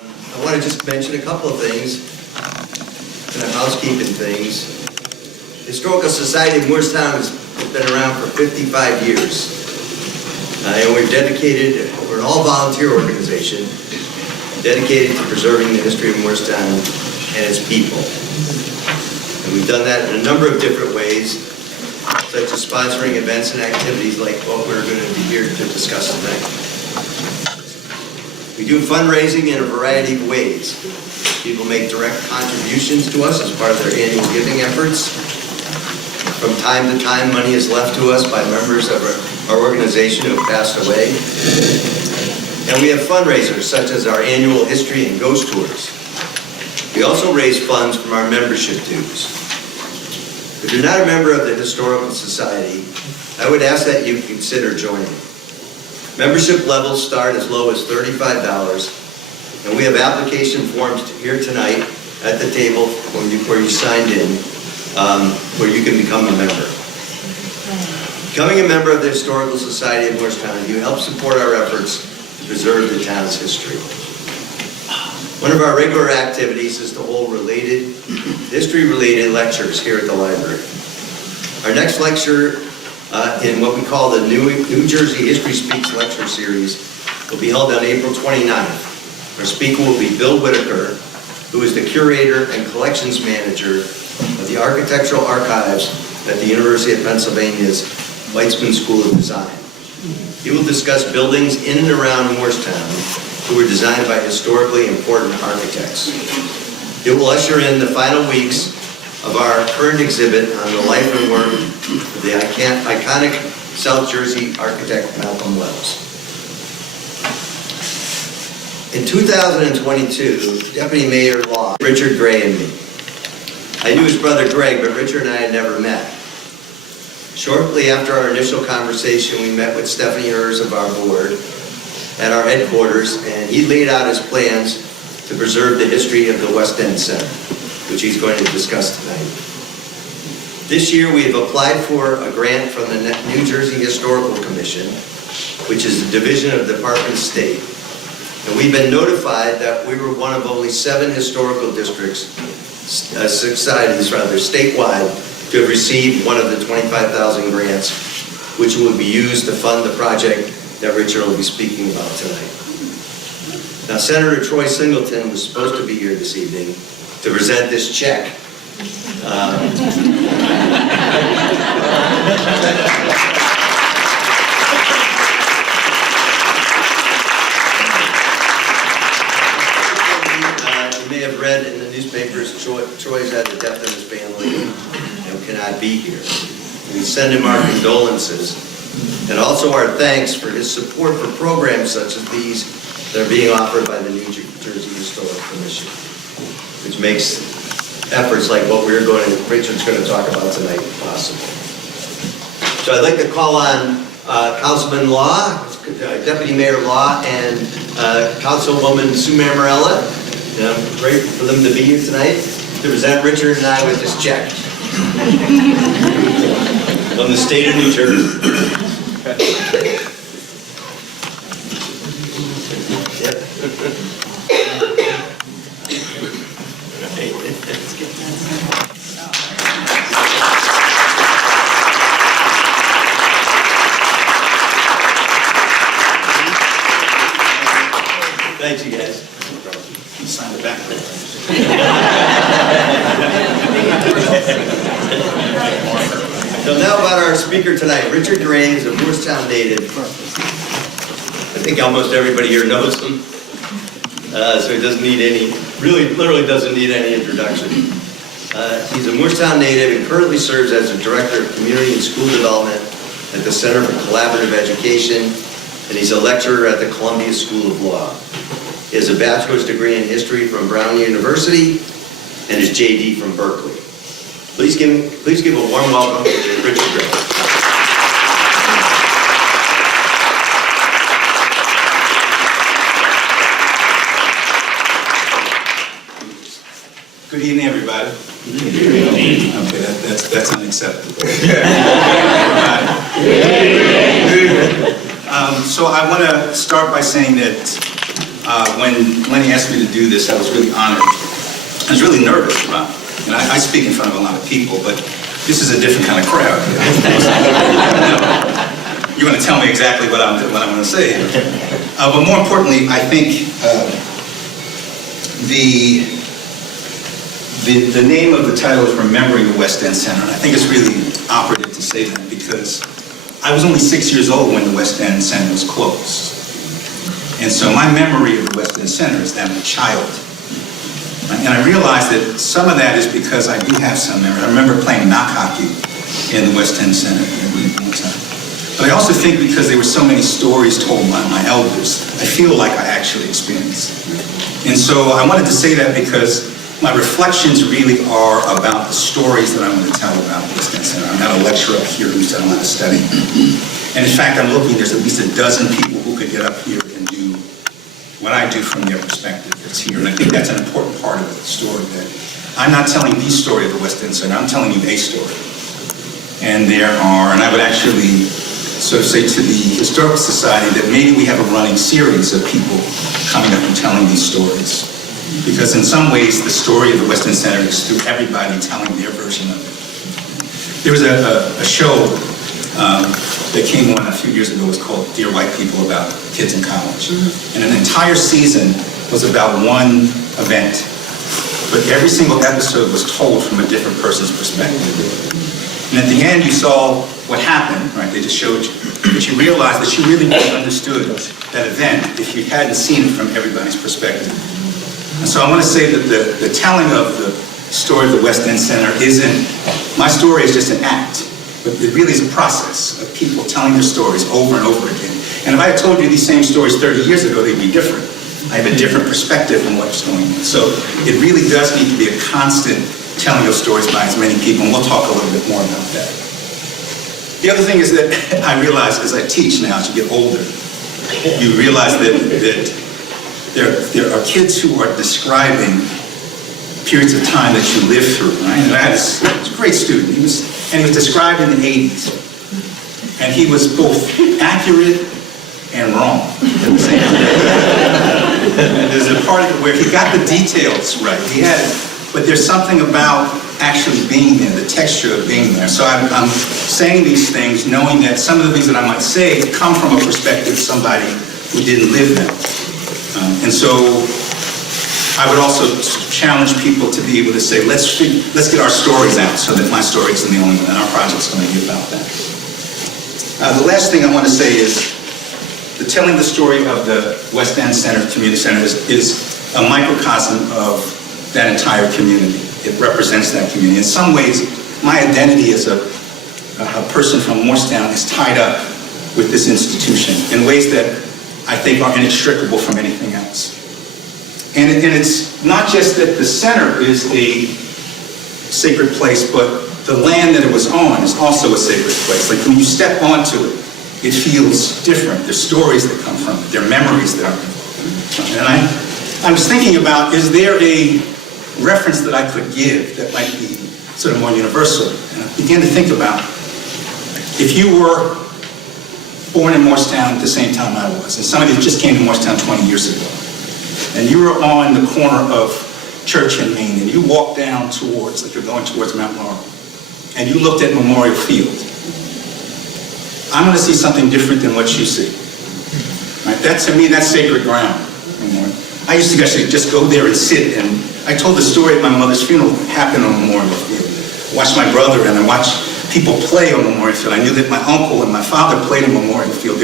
I want to just mention a couple of things, kind of housekeeping things. Historical Society of Moorestown has been around for 55 years. And we're dedicated, we're an all-volunteer organization, dedicated to preserving the history of Moorestown and its people. And we've done that in a number of different ways, such as sponsoring events and activities like what we're going to be here to discuss tonight. We do fundraising in a variety of ways. People make direct contributions to us as part of their annual giving efforts. From time to time, money is left to us by members of our organization who have passed away. And we have fundraisers such as our annual history and ghost tours. We also raise funds from our membership dues. If you're not a member of the Historical Society, I would ask that you consider joining. Membership levels start as low as $35, and we have application forms here tonight at the table where you signed in, where you can become a member. Becoming a member of the Historical Society of Moorestown, you help support our efforts to preserve the town's history. One of our regular activities is to hold history-related lectures here at the library. Our next lecture in what we call the New Jersey History Speaks lecture series will be held on April 29th. Our speaker will be Bill Whitaker, who is the curator and collections manager of the Architectural Archives at the University of Pennsylvania's Weitzman School of Design. He will discuss buildings in and around Moorestown who were designed by historically important architects. It will usher in the final weeks of our current exhibit on the life and work of the iconic South Jersey architect Malcolm Wells. In 2022, Deputy Mayor Law, Richard Gray and me. I knew his brother Greg, but Richard and I had never met. Shortly after our initial conversation, we met with Stephanie Hers of our board at our headquarters, and he laid out his plans to preserve the history of the West End Center, which he's going to discuss tonight. This year we have applied for a grant from the New Jersey Historical Commission, which is a division of the Department of State. And we've been notified that we were one of only 7 historical districts, societies rather, statewide, to have received one of the 25,000 grants, which will be used to fund the project that Richard will be speaking about tonight. Now, Senator Troy Singleton was supposed to be here this evening to present this check. You may have read in the newspapers, Troy's had a death in his family and cannot be here. We send him our condolences and also our thanks for his support for programs such as these that are being offered by the New Jersey Historical Commission, which makes efforts like what Richard's going to talk about tonight possible. So I'd like to call on Councilman Law, Deputy Mayor Law, and Councilwoman Sue Mammarella. And I'm grateful for them to be here tonight to present Richard and I with this check from the state of New Jersey. Thanks, you guys. Sign the back. So now about our speaker tonight. Richard Gray is a Moorestown native. I think almost everybody here knows him. So he doesn't need any, literally doesn't need any introduction. He's a Moorestown native and currently serves as the Director of Community and School Development at the Center for Collaborative Education, and he's a lecturer at the Columbia School of Law. He has a bachelor's degree in history from Brown University and his JD from Berkeley. Please give a warm welcome to Richard Gray. Good evening, everybody. Good evening. Okay, that's unacceptable. So I want to start by saying that when Lenny asked me to do this, I was really honored. I was really nervous about it. And I speak in front of a lot of people, but this is a different kind of crowd. You're going to tell me exactly what I'm going to say. But more importantly, I think the name of the title is Remembering the West End Center. And I think it's really operative to say that because I was only 6 years old when the West End Center was closed. And so my memory of the West End Center is that of a child. And I realized that some of that is because I do have some memory. I remember playing knock hockey in the West End Center. But I also think because there were so many stories told by my elders, I feel like I actually experienced it. And so I wanted to say that because my reflections really are about the stories that I'm going to tell about the West End Center. I'm not a lecturer up here who's done a lot of study. And in fact, I'm looking, there's at least a dozen people who could get up here and do what I do from their perspective that's here. And I think that's an important part of the story, that I'm not telling the story of the West End Center, I'm telling you a story. And and I would actually sort of say to the Historical Society that maybe we have a running series of people coming up and telling these stories. Because in some ways, the story of the West End Center is through everybody telling their version of it. There was a show that came on a few years ago. It was called Dear White People, about kids in college. And an entire season was about one event. But every single episode was told from a different person's perspective. And at the end, you saw what happened, right? They just showed you. But you realized that you really wouldn't have understood that event if you hadn't seen it from everybody's perspective. And so I want to say that the telling of the story of the West End Center my story is just an act, but it really is a process of people telling their stories over and over again. And if I had told you these same stories 30 years ago, they'd be different. I have a different perspective on what's going on. So it really does need to be a constant telling of stories by as many people, and we'll talk a little bit more about that. The other thing is that I realize as I teach now, as you get older, you realize that there are kids who are describing periods of time that you lived through, right? And I had this great student. He was describing the 80s. And he was both accurate and wrong at the same time. And there's a part of it where he got the details right. But there's something about actually being there, the texture of being there. So I'm saying these things knowing that some of the things that I might say come from a perspective of somebody who didn't live them. And so I would also challenge people to be able to say, let's get our stories out so that my story isn't the only one, and our project's going to be about that. The last thing I want to say is that telling the story of the West End Center Community Center is a microcosm of that entire community. It represents that community. In some ways, my identity as a person from Moorestown is tied up with this institution in ways that I think are inextricable from anything else. And it's not just that the center is a sacred place, but the land that it was on is also a sacred place. Like when you step onto it, it feels different. There's stories that come from it. There are memories that are involved. And I was thinking about, is there a reference that I could give that might be sort of more universal? And I began to think about, if you were born in Moorestown at the same time I was, and somebody who just came to Moorestown 20 years ago, and you were on the corner of Church and Main, and you walked down towards, like you're going towards Mount Laurel, and you looked at Memorial Field, I'm going to see something different than what you see. Right? That, to me, that's sacred ground. I used to actually just go there and sit, and I told the story at my mother's funeral that happened on Memorial Field. I watched my brother and I watched people play on Memorial Field. I knew that my uncle and my father played on Memorial Field.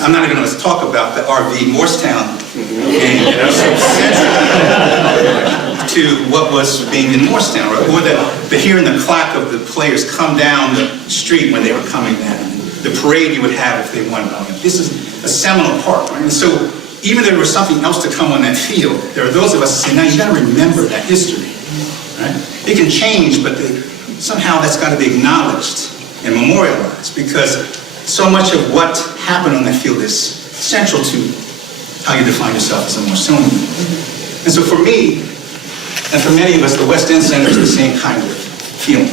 I'm not even going to talk about the RV Moorestown game, so sensitive to what was being in Moorestown, right? Or the hearing the clack of the players come down the street when they were coming down, the parade you would have if they won. This is a seminal part, right? And so even if there was something else to come on that field, there are those of us who say, now you got to remember that history, right? It can change, but somehow that's got to be acknowledged and memorialized, because so much of what happened on that field is central to how you define yourself as a Moorestown. And so for me, and for many of us, the West End Center is the same kind of feeling.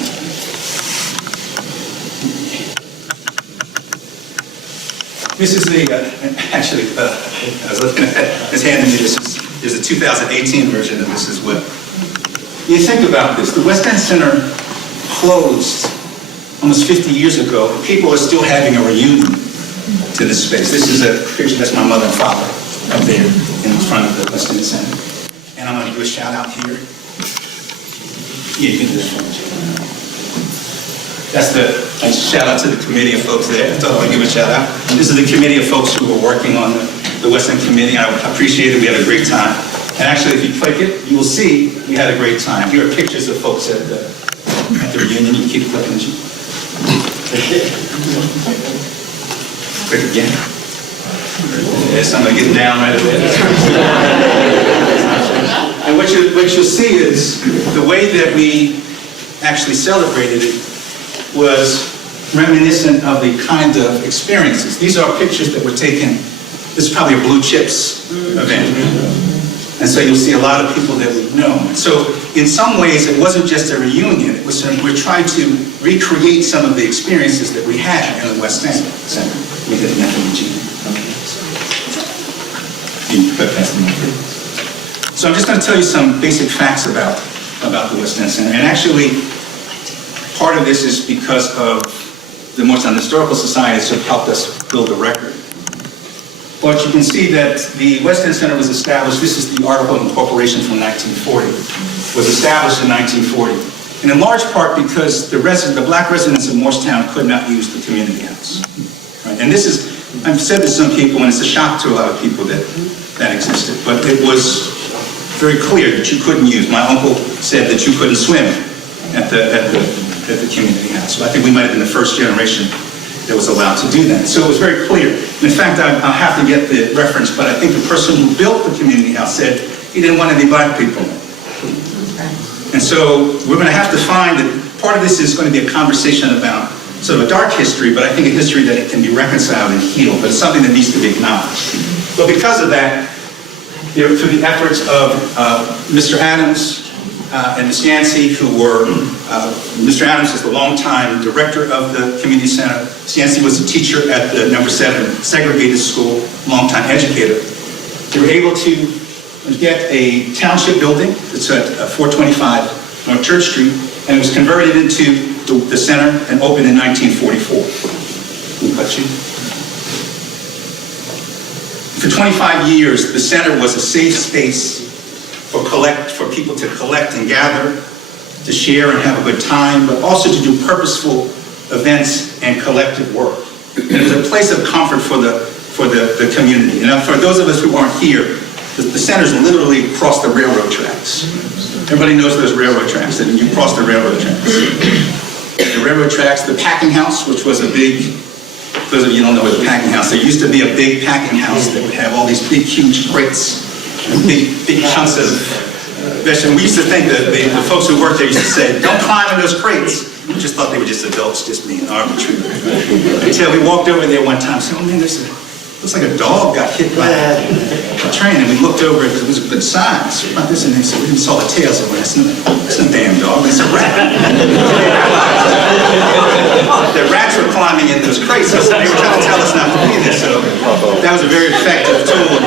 This is the, actually, I was looking at his handing me this. There's a 2018 version of this as well. You think about this, the West End Center closed almost 50 years ago. People are still having a reunion to this space. This is a picture, that's my mother and father up there in front of the West End Center. And I'm going to do a shout out here. Yeah, you can do this one. That's the shout out to the committee of folks there. I thought I would give a shout out. This is the committee of folks who were working on the West End Committee. I appreciate it. We had a great time. And actually, if you click it, you will see we had a great time. Here are pictures of folks at the reunion. You keep clicking. Click again. Yes, I'm going to get down right away. And what you'll see is the way that we actually celebrated it was reminiscent of the kind of experiences. These are pictures that were taken. This is probably a Blue Chips event. And so you'll see a lot of people that we've known. So in some ways, it wasn't just a reunion. It was we're trying to recreate some of the experiences that we had in the West End Center. We did that in Gene. So I'm just going to tell you some basic facts about the West End Center. And actually, part of this is because of the Moorestown Historical Society has helped us build a record. But you can see that the West End Center was established, this is the article of incorporation from 1940, was established in 1940. And in large part because the black residents of Moorestown could not use the community house. Right? And this is, I've said this to some people, and it's a shock to a lot of people that existed. But it was very clear that you couldn't use. My uncle said that you couldn't swim at the community house. So I think we might have been the first generation that was allowed to do that. So it was very clear. In fact, I'll have to get the reference, but I think the person who built the community house said he didn't want any black people. And so we're going to have to find that part of this is going to be a conversation about sort of a dark history, but I think a history that it can be reconciled and healed, but it's something that needs to be acknowledged. But because of that, through the efforts of Mr. Adams, and Ms. Yancey, who were, Mr. Adams is the longtime director of the community center. Ms. Yancey was a teacher at the No. 7 segregated school, longtime educator. They were able to get a township building that's at 425 North Church Street, and it was converted into the center and opened in 1944. For 25 years, the center was a safe space for people to collect and gather, to share and have a good time, but also to do purposeful events and collective work. And it was a place of comfort for the community. And for those of us who aren't here, the center's literally across the railroad tracks. Everybody knows those railroad tracks, that you cross the railroad tracks. The railroad tracks, the packing house, which was a big, those of you who don't know what the packing house, there used to be a big packing house that would have all these big, huge crates. Big chunks of vegetables. We used to think that the folks who worked there used to say, don't climb in those crates. We just thought they were just adults, just being arbitrary. Until we walked over there one time and said, oh man, looks like a dog got hit by a train. And we looked over, it was a good size. About this, and they said, we saw the tail. So that's no damn dog, it's a rat. The rats were climbing in those crates, so they were trying to tell us not to be there. So that was a very effective tool.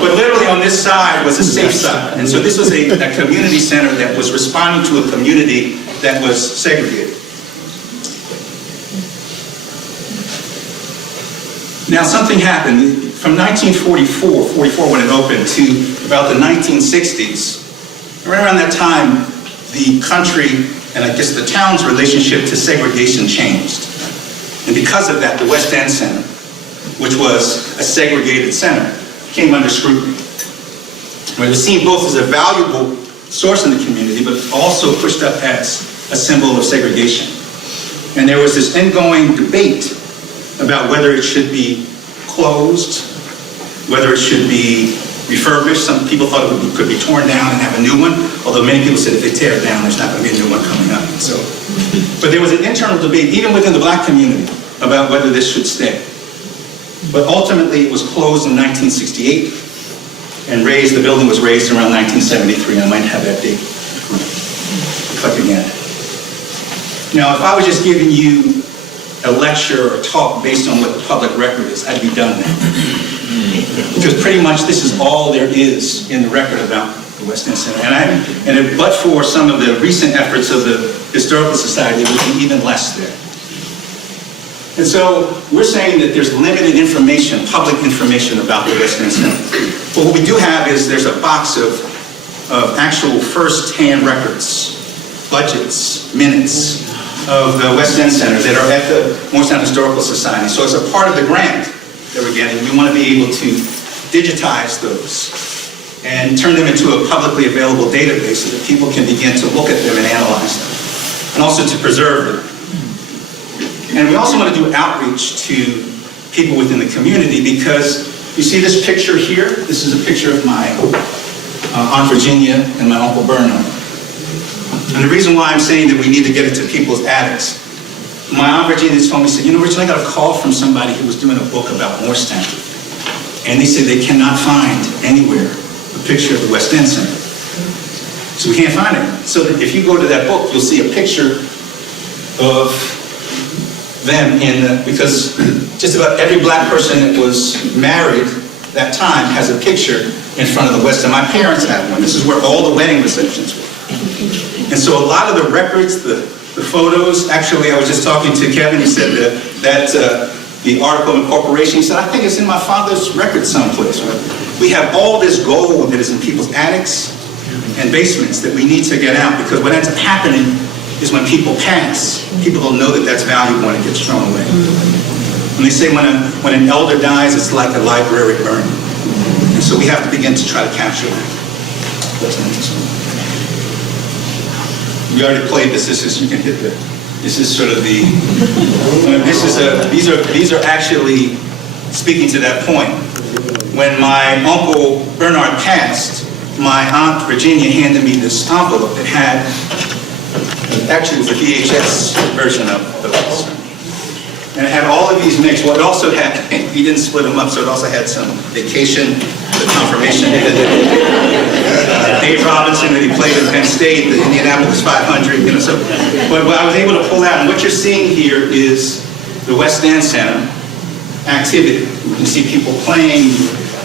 But literally on this side was a safe side. And so this was a community center that was responding to a community that was segregated. Now something happened from 1944 when it opened to about the 1960s. Right around that time, the country and I guess the town's relationship to segregation changed. And because of that, the West End Center, which was a segregated center, came under scrutiny. It was seen both as a valuable source in the community, but also pushed up as a symbol of segregation. And there was this ongoing debate about whether it should be closed, whether it should be refurbished. Some people thought it could be torn down and have a new one, although many people said if they tear it down, there's not going to be a new one coming up. So, but there was an internal debate, even within the black community, about whether this should stay. But ultimately, it was closed in 1968, and the building was raised around 1973. I might have that date. Click again. Now, if I was just giving you a lecture or talk based on what the public record is, I'd be done now. Because pretty much this is all there is in the record about the West End Center. But for some of the recent efforts of the Historical Society, it would be even less there. And so we're saying that there's limited information, public information about the West End Center. But what we do have is there's a box of actual first-hand records, budgets, minutes of the West End Center that are at the Moorestown Historical Society. So as a part of the grant that we're getting, we want to be able to digitize those and turn them into a publicly available database so that people can begin to look at them and analyze them, and also to preserve them. And we also want to do outreach to people within the community, because you see this picture here? This is a picture of my Aunt Virginia and my Uncle Bernard. And the reason why I'm saying that we need to get it to people's attics, my Aunt Virginia told me, said, you know, Richard, I got a call from somebody who was doing a book about Moorestown. And they said they cannot find anywhere a picture of the West End Center. So we can't find it. So that if you go to that book, you'll see a picture of them because just about every black person that was married that time has a picture in front of the West End. My parents had one. This is where all the wedding receptions were. And so a lot of the records, the photos, actually I was just talking to Kevin, he said that the article of incorporation, he said, I think it's in my father's record someplace. Right? We have all this gold that is in people's attics and basements that we need to get out, because what ends up happening is when people pass, people don't know that that's valuable when it gets thrown away. And they say when an elder dies, it's like a library burning. And so we have to begin to try to capture that. That's interesting. We already played this. You can hit the. This is sort of the. These are actually speaking to that point. When my Uncle Bernard passed, my Aunt Virginia handed me this envelope that had. Actually, it was a VHS version of this. And it had all of these mixed. Well, it also had, he didn't split them up, so it also had some Vacation, the confirmation. Dave Robinson, that he played at Penn State, the Indianapolis 500, you know, so. But I was able to pull out, and what you're seeing here is the West End Center activity. You can see people playing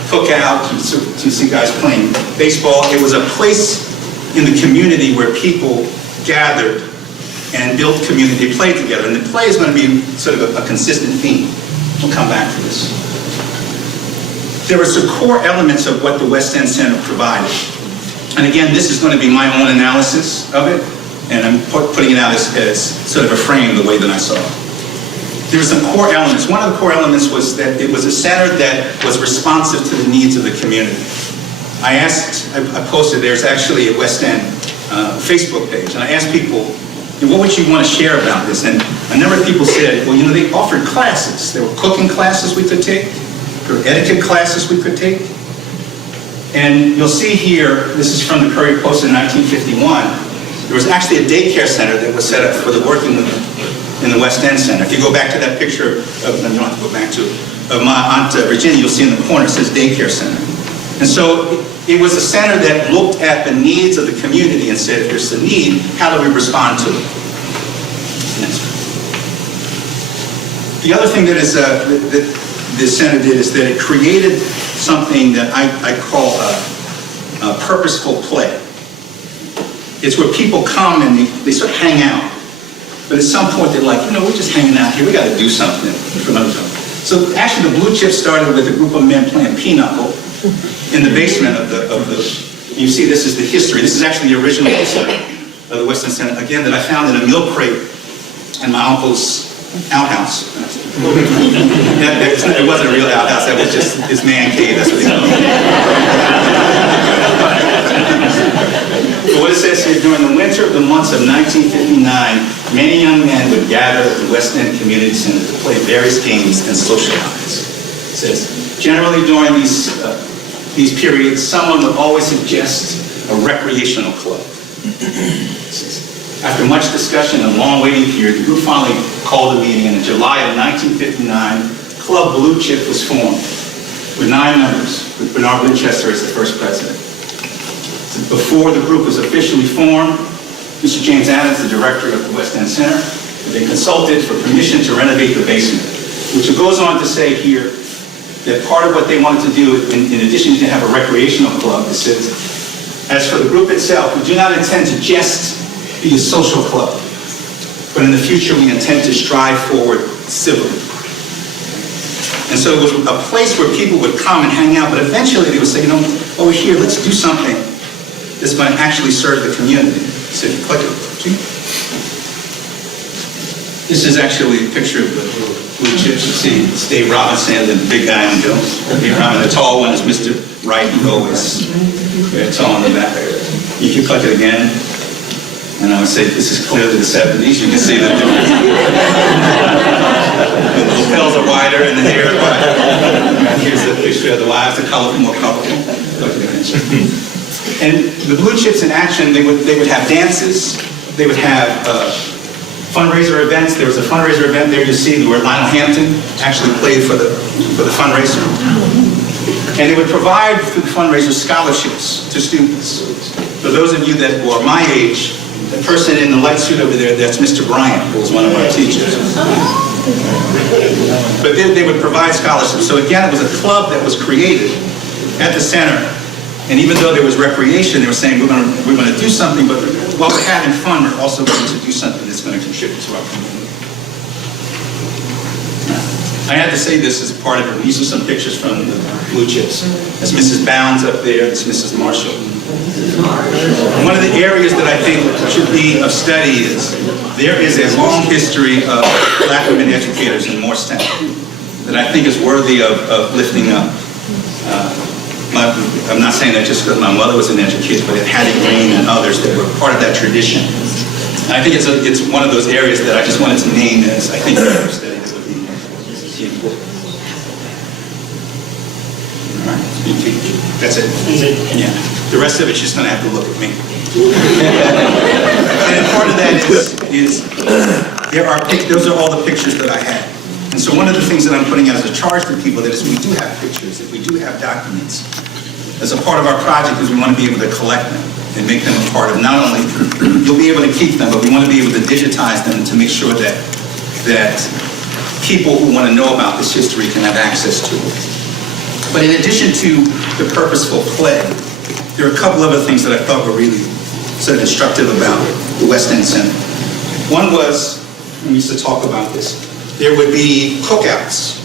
cookout, you see guys playing baseball. It was a place in the community where people gathered and built community, played together. And the play is going to be sort of a consistent theme. We'll come back to this. There were some core elements of what the West End Center provided. And again, this is going to be my own analysis of it, and I'm putting it out as sort of a frame the way that I saw it. There were some core elements. One of the core elements was that it was a center that was responsive to the needs of the community. I posted, there's actually a West End Facebook page, and I asked people, what would you want to share about this? And a number of people said, well, you know, they offered classes. There were cooking classes we could take. There were etiquette classes we could take. And you'll see here, this is from the Courier Post in 1951. There was actually a daycare center that was set up for the working women in the West End Center. If you go back to that picture, you don't have to go back to it, of my Aunt Virginia, you'll see in the corner, it says daycare center. And so it was a center that looked at the needs of the community and said, if there's a need, how do we respond to it? The other thing that this center did is that it created something that I call a purposeful play. It's where people come and they sort of hang out. But at some point they're like, you know, we're just hanging out here, we got to do something. So actually the Blue Chip started with a group of men playing pinochle in the basement of the, you see this is the history. This is actually the original history of the West End Center, again, that I found in a milk crate in my uncle's outhouse. It wasn't a real outhouse, that was just his man cave, that's what he called it. So what it says here, during the winter of the months of 1959, many young men would gather at the West End Community Center to play various games and socialize. It says, generally during these periods, someone would always suggest a recreational club. After much discussion and long waiting period, the group finally called a meeting, and in July of 1959, Club Blue Chip was formed with 9 members, with Bernard Winchester as the first president. Before the group was officially formed, Mr. James Adams, the director of the West End Center, They consulted for permission to renovate the basement, which goes on to say here that part of what they wanted to do, in addition to have a recreational club, it says, as for the group itself, we do not intend to just be a social club, but in the future we intend to strive forward civilly. And so it was a place where people would come and hang out, but eventually they would say, you know, over here, let's do something that's going to actually serve the community. So if you click it, see? This is actually a picture of the blue chips. You see, it's Dave Robinson, the big guy in the middle. The tall one is Mr. Wright, who always very tall in the back. You can click it again, and I would say this is clearly the 70s. You can see that the lapels are wider and the hair is wider. Here's the picture of the wives, the colorful, more colorful. And the blue chips in action, they would have dances, they would have fundraiser events. There was a fundraiser event there you see where Lionel Hampton actually played for the fundraiser. And they would provide for the fundraiser scholarships to students. For those of you that were my age, the person in the light suit over there, that's Mr. Bryant, who was one of our teachers. But they would provide scholarships. So again, it was a club that was created at the center. And even though there was recreation, they were saying, we're going to do something, but while we're having fun, we're also going to do something that's going to contribute to our community. I had to say this as part of it. These are some pictures from the blue chips. That's Mrs. Bounds up there, that's Mrs. Marshall. One of the areas that I think should be of study is there is a long history of Black women educators in Moorestown that I think is worthy of lifting up. I'm not saying that just because my mother was an educator, but Hattie Green and others that were part of that tradition. And I think it's one of those areas that I just wanted to name as I think a study that would be important. All right, that's it. Yeah. The rest of it's just going to have to look at me. And part of that is those are all the pictures that I had. And so one of the things that I'm putting as a charge to people that is we do have pictures, that we do have documents. As a part of our project is we want to be able to collect them and make them a part of not only, you'll be able to keep them, but we want to be able to digitize them to make sure that people who want to know about this history can have access to it. But in addition to the purposeful play, there are a couple other things that I thought were really sort of instructive about the West End Center. One was, we used to talk about this, there would be cookouts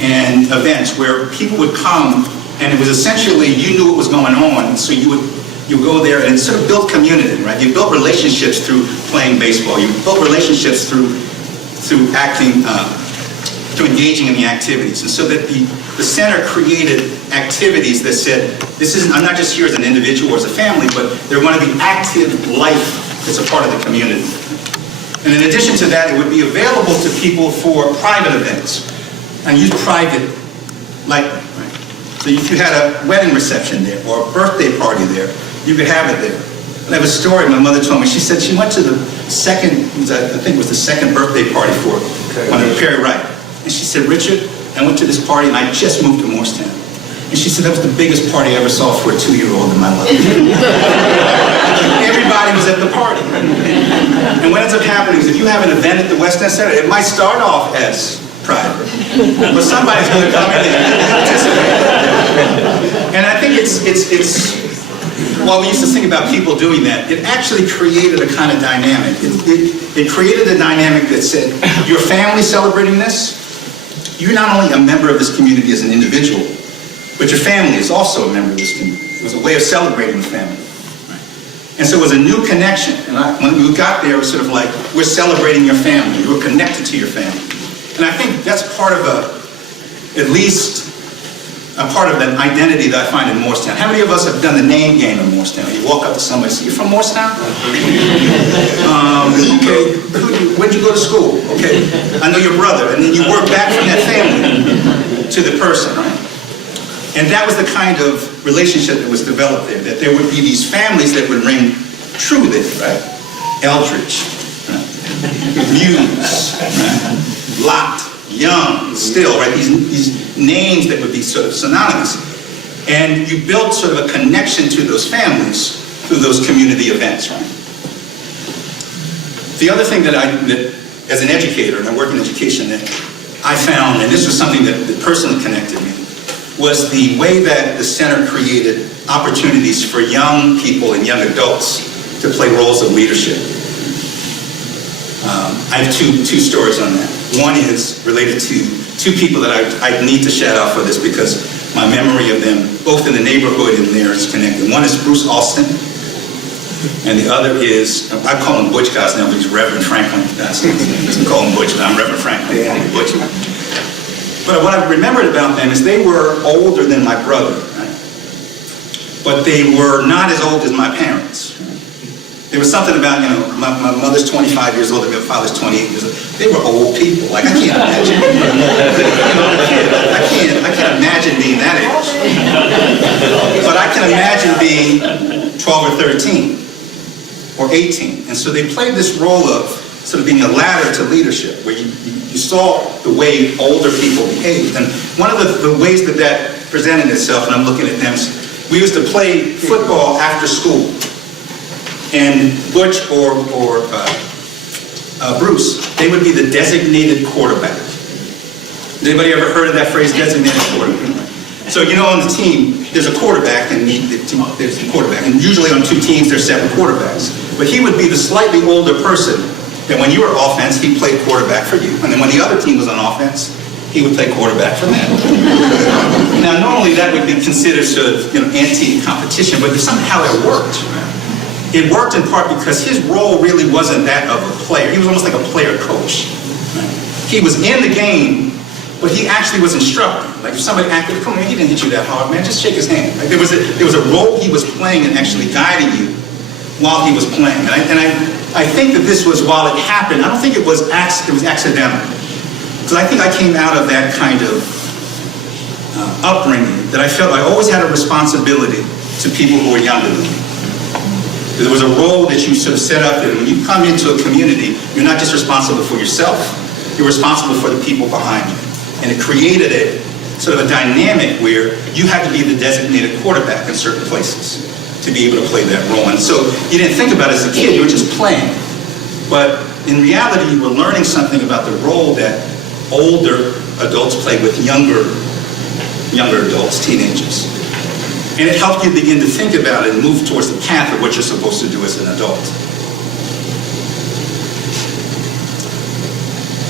and events where people would come, and it was essentially, you knew what was going on, so you go there and sort of build community, right? You built relationships through playing baseball. You built relationships through acting, through engaging in the activities. And so that the center created activities that said, I'm not just here as an individual or as a family, but they're going to be active life that's a part of the community. And in addition to that, it would be available to people for private events. And use private, like, right? So if you had a wedding reception there or a birthday party there, you could have it there. And I have a story my mother told me. She said she went to the second, I think it was the second birthday party for Perry Wright. And she said, Richard, I went to this party and I just moved to Moorestown. And she said, that was the biggest party I ever saw for a 2-year-old in my life. Everybody was at the party. And what ends up happening is if you have an event at the West End Center, it might start off as private, but somebody's going to come in and participate. And I think it's while we used to think about people doing that, it actually created a kind of dynamic. It created a dynamic that said, your family celebrating this, you're not only a member of this community as an individual, but your family is also a member of this community. It was a way of celebrating the family. Right? And so it was a new connection. And when we got there, it was sort of like, we're celebrating your family. You're connected to your family. And I think that's part of at least a part of that identity that I find in Moorestown. How many of us have done the name game in Moorestown? You walk up to somebody and say, you're from Moorestown? Okay, where'd you go to school? Okay, I know your brother. And then you work back from that family to the person, right? And that was the kind of relationship that was developed there, that there would be these families that would ring true there, right? Eldridge, right? Muse, right? Lott, Young, Still, right? These names that would be sort of synonymous. And you built sort of a connection to those families through those community events, right? The other thing that as an educator, and I work in education, that I found, and this was something that personally connected me, was the way that the center created opportunities for young people and young adults to play roles of leadership. I have two stories on that. One is related to two people that I need to shout out for this because my memory of them, both in the neighborhood and there, is connected. One is Bruce Alston, and the other is, I call him Butch guys now, but he's Reverend Franklin. I call him Butch, but I'm Reverend Franklin. Yeah. Butch. But what I remembered about them is they were older than my brother, right? But they were not as old as my parents. There was something about, my mother's 25 years old, and my father's 28 years old. They were old people. Like, I can't imagine. I can't imagine being that age. But I can imagine being 12 or 13 or 18. And so they played this role of sort of being a ladder to leadership, where you saw the way older people behaved. And one of the ways that presented itself, and I'm looking at them, we used to play football after school. And Butch or Bruce, they would be the designated quarterback. Has anybody ever heard of that phrase, designated quarterback? So on the team, there's a quarterback, and there's a quarterback. And usually on two teams, there's 7 quarterbacks. But he would be the slightly older person that when you were offense, he played quarterback for you. And then when the other team was on offense, he would play quarterback for them. Now, normally that would be considered sort of anti-competition, but somehow it worked. It worked in part because his role really wasn't that of a player. He was almost like a player coach. He was in the game, but he actually was instructing. Like if somebody acted, come on, he didn't hit you that hard, man, just shake his hand. Like there was a role he was playing and actually guiding you while he was playing. And I think that this was, while it happened, I don't think it was accidental. Because I think I came out of that kind of upbringing that I felt I always had a responsibility to people who were younger than me. There was a role that you sort of set up that when you come into a community, you're not just responsible for yourself, you're responsible for the people behind you. And it created a sort of a dynamic where you had to be the designated quarterback in certain places to be able to play that role. And so you didn't think about it as a kid, you were just playing. But in reality, you were learning something about the role that older adults play with younger adults, teenagers. And it helped you begin to think about it and move towards the path of what you're supposed to do as an adult.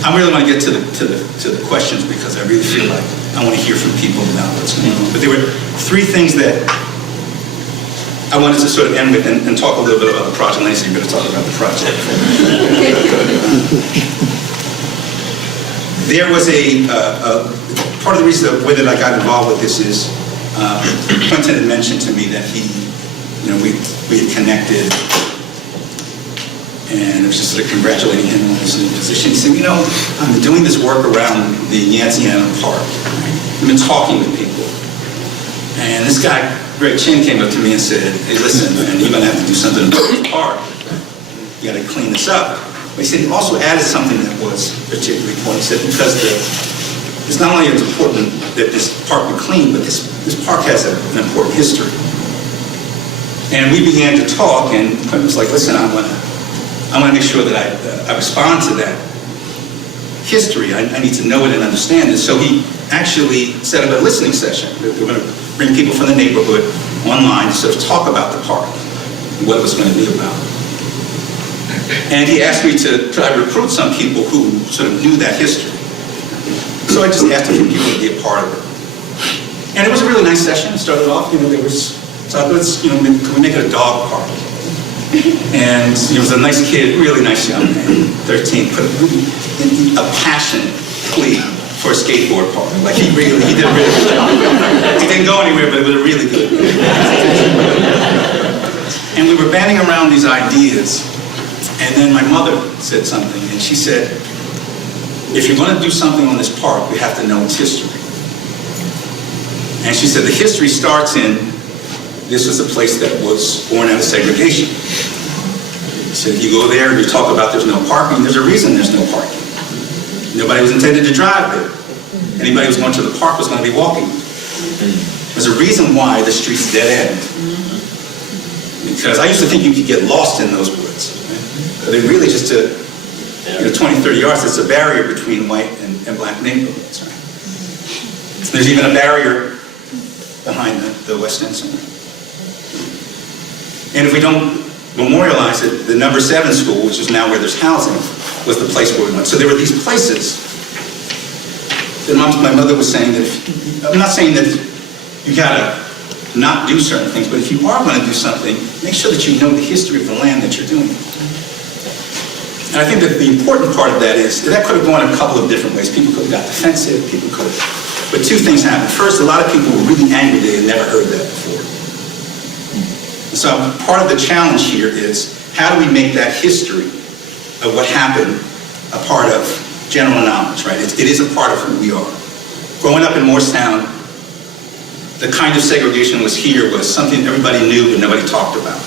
I really want to get to the questions because I really feel like I want to hear from people about what's going on. But there were 3 things that I wanted to sort of end with and talk a little bit about the project. And I said, you're going to talk about the project. There was part of the reason, the way that I got involved with this is Quentin had mentioned to me that we had connected, and I was just sort of congratulating him on his new position. He said, I've been doing this work around the Yanciana Park. I've been talking with people. And this guy, Greg Chin, came up to me and said, hey, listen, man, you're going to have to do something about the park. You got to clean this up. But he said he also added something that was particularly important. He said, because it's not only important that this park be clean, but this park has an important history. And we began to talk, and Quentin was like, listen, I want to make sure that I respond to that history. I need to know it and understand it. So he actually set up a listening session. We're going to bring people from the neighborhood online to sort of talk about the park and what it was going to be about. And he asked me to try to recruit some people who sort of knew that history. So I just asked a few people to be a part of it. And it was a really nice session. It started off, so I thought, can we make it a dog park? And he was a nice kid, really nice young man, 13, put a passionate plea for a skateboard park. Like he did a really good job. He didn't go anywhere, but it was really good. And we were banding around these ideas, and then my mother said something, and she said, if you're going to do something on this park, we have to know its history. And she said, the history starts in, this was a place that was born out of segregation. She said, you go there and you talk about there's no parking, there's a reason there's no parking. Nobody was intended to drive there. Anybody who was going to the park was going to be walking. There's a reason why the street's dead end. Because I used to think you could get lost in those woods. Right? But they really just to 20, 30 yards, it's a barrier between white and black neighborhoods. Right? There's even a barrier behind the West End Center. And if we don't memorialize it, the number 7 school, which is now where there's housing, was the place where we went. So there were these places that my mother was saying that, I'm not saying that you gotta not do certain things, but if you are gonna do something, make sure that you know the history of the land that you're doing. And I think that the important part of that is that could have gone a couple of different ways. People could have got defensive, people could have, but 2 things happened. First, a lot of people were really angry they had never heard that before. And so part of the challenge here is, how do we make that history of what happened a part of general knowledge, right? It is a part of who we are. Growing up in Moorestown, the kind of segregation was here was something everybody knew but nobody talked about.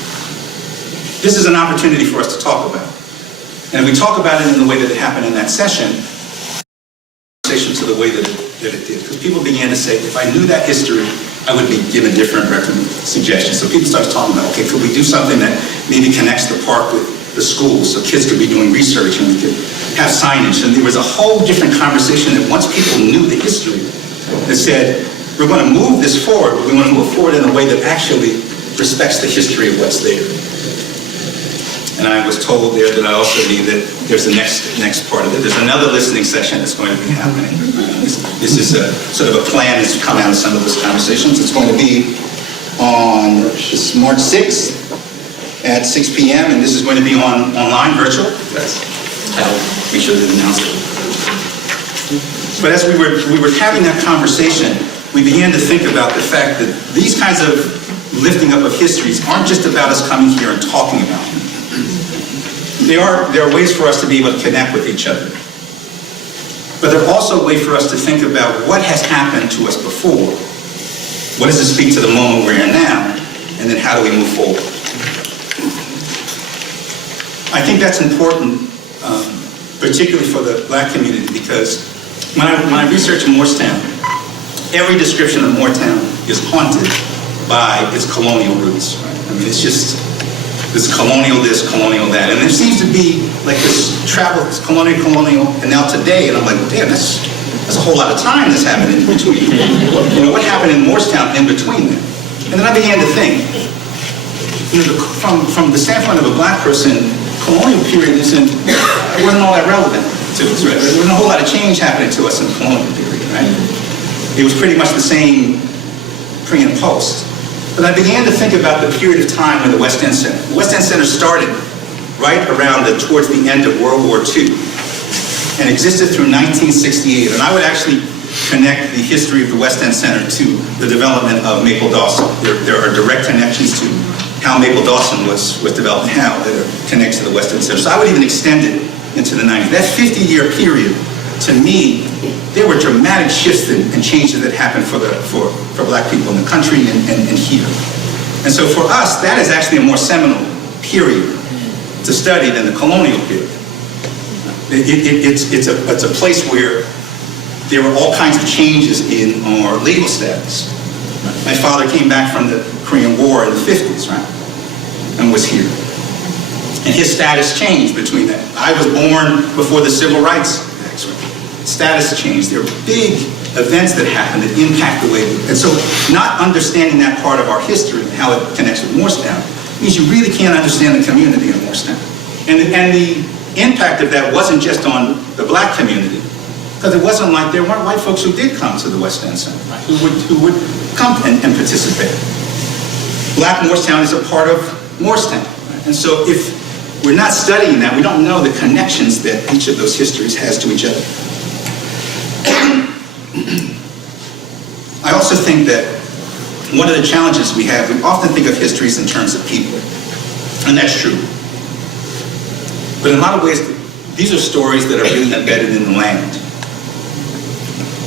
This is an opportunity for us to talk about. And if we talk about it in the way that it happened in that session to the way that it did. Because people began to say, if I knew that history, I would be given different suggestions. So people started talking about, okay, could we do something that maybe connects the park with the schools so kids could be doing research and we could have signage. And there was a whole different conversation that once people knew the history, that said, we're going to move this forward, but we want to move forward in a way that actually respects the history of what's there. And I was told there that I also need that there's the next part of it. There's another listening session that's going to be happening. This is a sort of a plan that's come out of some of those conversations. It's going to be on March 6th at 6 p.m. and this is going to be online, virtual. I'll make sure to announce it. But as we were having that conversation, we began to think about the fact that these kinds of lifting up of histories aren't just about us coming here and talking about them. There are ways for us to be able to connect with each other. But there are also a way for us to think about what has happened to us before. What does it speak to the moment we're in now? And then how do we move forward? I think that's important, particularly for the Black community, because when I research Moorestown, every description of Moorestown is haunted by its colonial roots. Right? I mean, it's just this colonial this, colonial that. And there seems to be like this travel, this colonial, and now today, and I'm like, damn, that's a whole lot of time that's happened in between. You know, what happened in Moorestown in between there? And then I began to think, you know, from the standpoint of a Black person, colonial period wasn't all that relevant to us, right? There wasn't a whole lot of change happening to us in the colonial period, right? It was pretty much the same pre and post. But I began to think about the period of time when the West End Center. The West End Center started right around towards the end of World War II and existed through 1968. And I would actually connect the history of the West End Center to the development of Maple Dawson. There are direct connections to how Maple Dawson was developed and how that connects to the West End Center. So I would even extend it into the 90s. That 50-year period, to me, there were dramatic shifts and changes that happened for Black people in the country and here. And so for us, that is actually a more seminal period to study than the colonial period. It's a place where there were all kinds of changes in our legal status. My father came back from the Korean War in the 50s, right, and was here. And his status changed between that. I was born before the Civil Rights Act, right? Status changed. There were big events that happened that impact the way we, and so not understanding that part of our history and how it connects with Moorestown means you really can't understand the community of Moorestown. And the impact of that wasn't just on the Black community, because it wasn't like there weren't white folks who did come to the West End Center, right? who would come and participate. Black Moorestown is a part of Moorestown, right? And so if we're not studying that, we don't know the connections that each of those histories has to each other. I also think that one of the challenges we have, we often think of histories in terms of people, and that's true. But in a lot of ways, these are stories that are really embedded in the land.